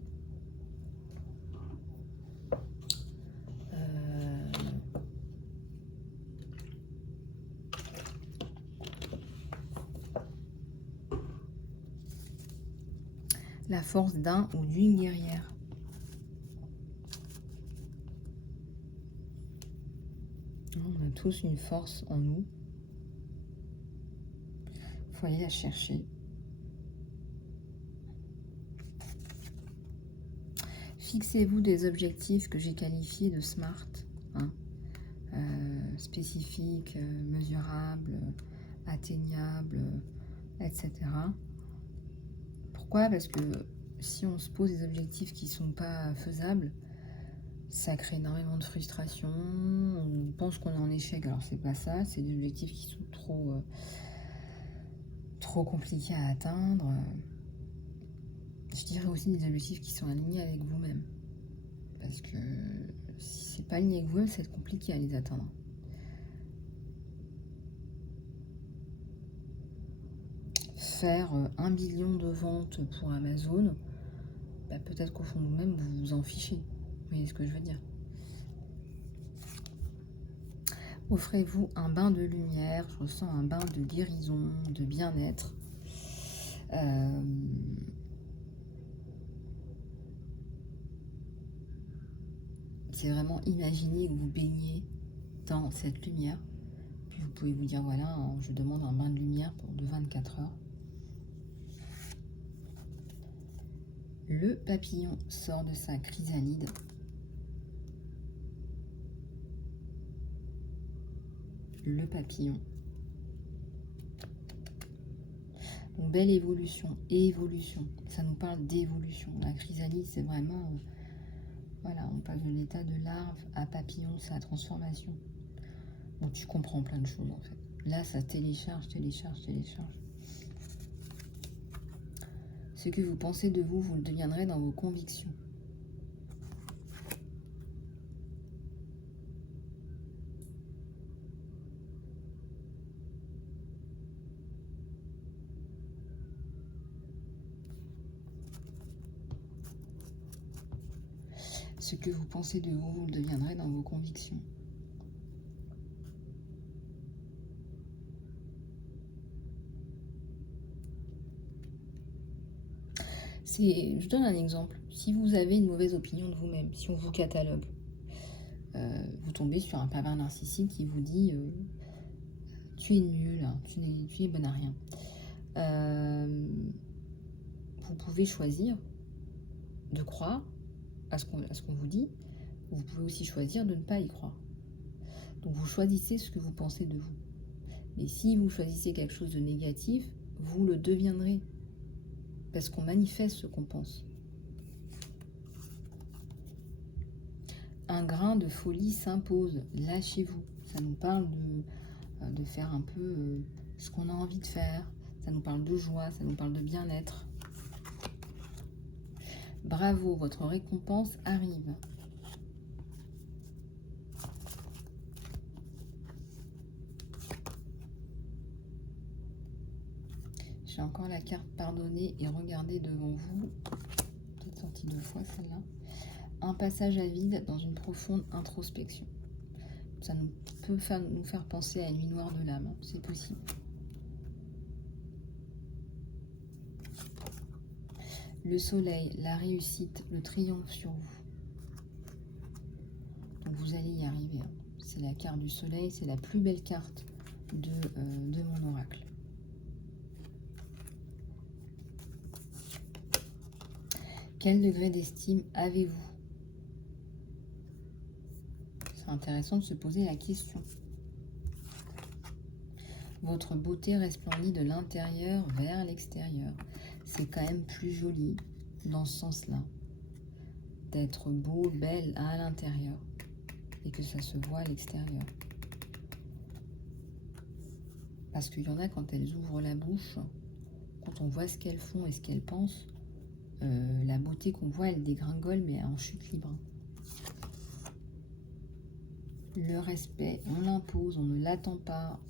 La force d'un ou d'une guerrière. On a tous une force en nous. Il faut aller la chercher. Fixez-vous des objectifs que j'ai qualifiés de SMART. Hein, spécifiques, mesurables, atteignables, etc. Pourquoi? Parce que si on se pose des objectifs qui ne sont pas faisables, ça crée énormément de frustration. On pense qu'on est en échec, alors c'est pas ça. C'est des objectifs qui sont trop compliqués à atteindre. Je dirais aussi des objectifs qui sont alignés avec vous-même. Parce que si c'est pas aligné avec vous-même, c'est compliqué à les atteindre. Faire 1 billion de ventes pour Amazon, bah peut-être qu'au fond de vous-même, vous vous en fichez. Vous voyez ce que je veux dire? Offrez-vous un bain de lumière. Je ressens un bain de guérison, de bien-être. C'est vraiment imaginer que vous baignez dans cette lumière. Puis vous pouvez vous dire, voilà, je demande un bain de lumière de 24 heures. Le papillon sort de sa chrysalide. Le papillon. Donc, belle évolution. Évolution. Ça nous parle d'évolution. La chrysalide, c'est vraiment... voilà, on passe de l'état de larve à papillon, c'est la transformation. Bon, tu comprends plein de choses, en fait. Là, ça télécharge. Ce que vous pensez de vous, vous le deviendrez dans vos convictions. Ce que vous pensez de vous, vous le deviendrez dans vos convictions. Je donne un exemple. Si vous avez une mauvaise opinion de vous-même, si on vous catalogue, vous tombez sur un pervers narcissique qui vous dit tu es nul, hein, tu es bon à rien. Vous pouvez choisir de croire à ce qu'on vous dit. Vous pouvez aussi choisir de ne pas y croire. Donc vous choisissez ce que vous pensez de vous. Mais si vous choisissez quelque chose de négatif, vous le deviendrez. Parce qu'on manifeste ce qu'on pense. Un grain de folie s'impose. Lâchez-vous. Ça nous parle de faire un peu ce qu'on a envie de faire. Ça nous parle de joie, ça nous parle de bien-être. Bravo, votre récompense arrive. J'ai encore la carte pardonner et regarder devant vous. Peut-être sortie 2 fois celle-là. Un passage à vide dans une profonde introspection. Ça peut nous faire penser à une nuit noire de l'âme. C'est possible. Le soleil, la réussite, le triomphe sur vous. Donc vous allez y arriver. C'est la carte du soleil, c'est la plus belle carte de mon oracle. Quel degré d'estime avez-vous? C'est intéressant de se poser la question. Votre beauté resplendit de l'intérieur vers l'extérieur. C'est quand même plus joli. dans ce sens-là. D'être beau, belle à l'intérieur. Et que ça se voit à l'extérieur. Parce qu'il y en a, quand elles ouvrent la bouche, quand on voit ce qu'elles font et ce qu'elles pensent, la beauté qu'on voit, elle dégringole, mais en chute libre. Le respect, on l'impose, on ne l'attend pas.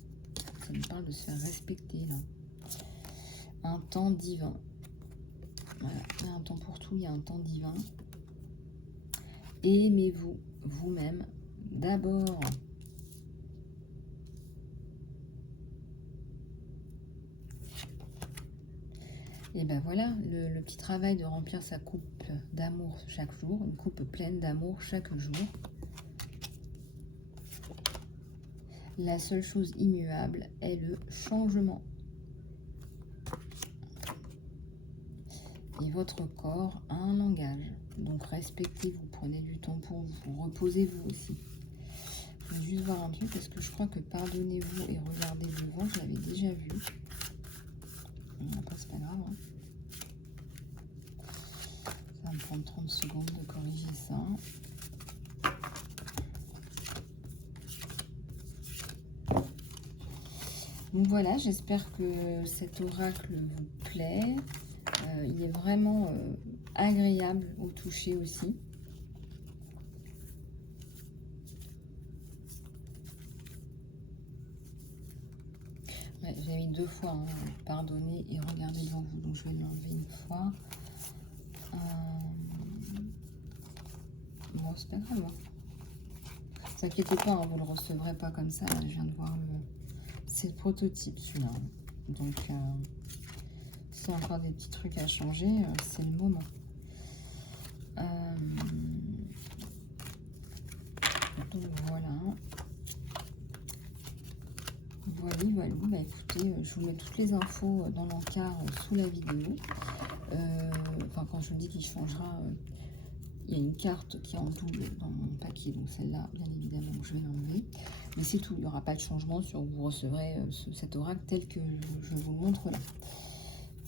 Ça me parle de se faire respecter, là. Un temps divin. Voilà, il y a un temps pour tout, il y a un temps divin. Aimez-vous, vous-même, d'abord. Et ben voilà, le petit travail de remplir sa coupe d'amour chaque jour, une coupe pleine d'amour chaque jour. La seule chose immuable est le changement. Et votre corps a un langage. Donc respectez-vous, prenez du temps pour vous, reposez-vous aussi. Je vais juste voir un truc, parce que je crois que pardonnez-vous et regardez devant, je l'avais déjà vu. Après, c'est pas grave. Hein. Ça va me prendre 30 secondes de corriger ça. Donc voilà, j'espère que cet oracle vous plaît. Il est vraiment agréable au toucher aussi. Ouais, j'ai mis 2 fois, hein, pardonnez et regardez devant vous. Donc je vais l'enlever une fois. Bon, c'est pas grave. Ne vous inquiétez pas, hein, vous ne le recevrez pas comme ça. Là, je viens de voir le... C'est le prototype celui-là. Donc, s'il y a encore des petits trucs à changer, c'est le moment. Donc voilà. Voilà. Bah écoutez, je vous mets toutes les infos dans l'encart sous la vidéo. Enfin, quand je vous dis qu'il changera, il y a une carte qui est en double dans mon paquet. Donc celle-là, bien évidemment, je vais l'enlever. Mais c'est tout. Il n'y aura pas de changement sur vous recevrez cet oracle tel que je vous le montre là.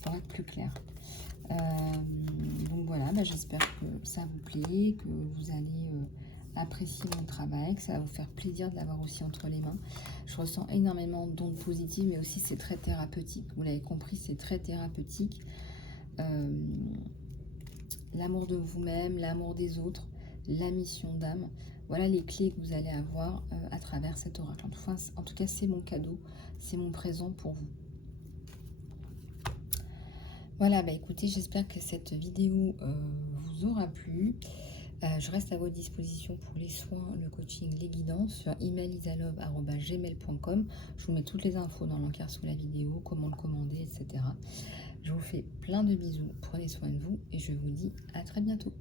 Pour être plus clair. Donc voilà, bah, j'espère que ça vous plaît, que vous allez apprécier mon travail, que ça va vous faire plaisir de l'avoir aussi entre les mains. Je ressens énormément d'ondes positives, mais aussi c'est très thérapeutique. Vous l'avez compris, c'est très thérapeutique. L'amour de vous-même, l'amour des autres, la mission d'âme. Voilà les clés que vous allez avoir à travers cet oracle. En tout cas, c'est mon cadeau, c'est mon présent pour vous. Voilà, bah écoutez, j'espère que cette vidéo vous aura plu. Je reste à votre disposition pour les soins, le coaching, les guidances sur emailizalove@gmail.com. Je vous mets toutes les infos dans l'encart sous la vidéo, comment le commander, etc. Je vous fais plein de bisous, prenez soin de vous et je vous dis à très bientôt.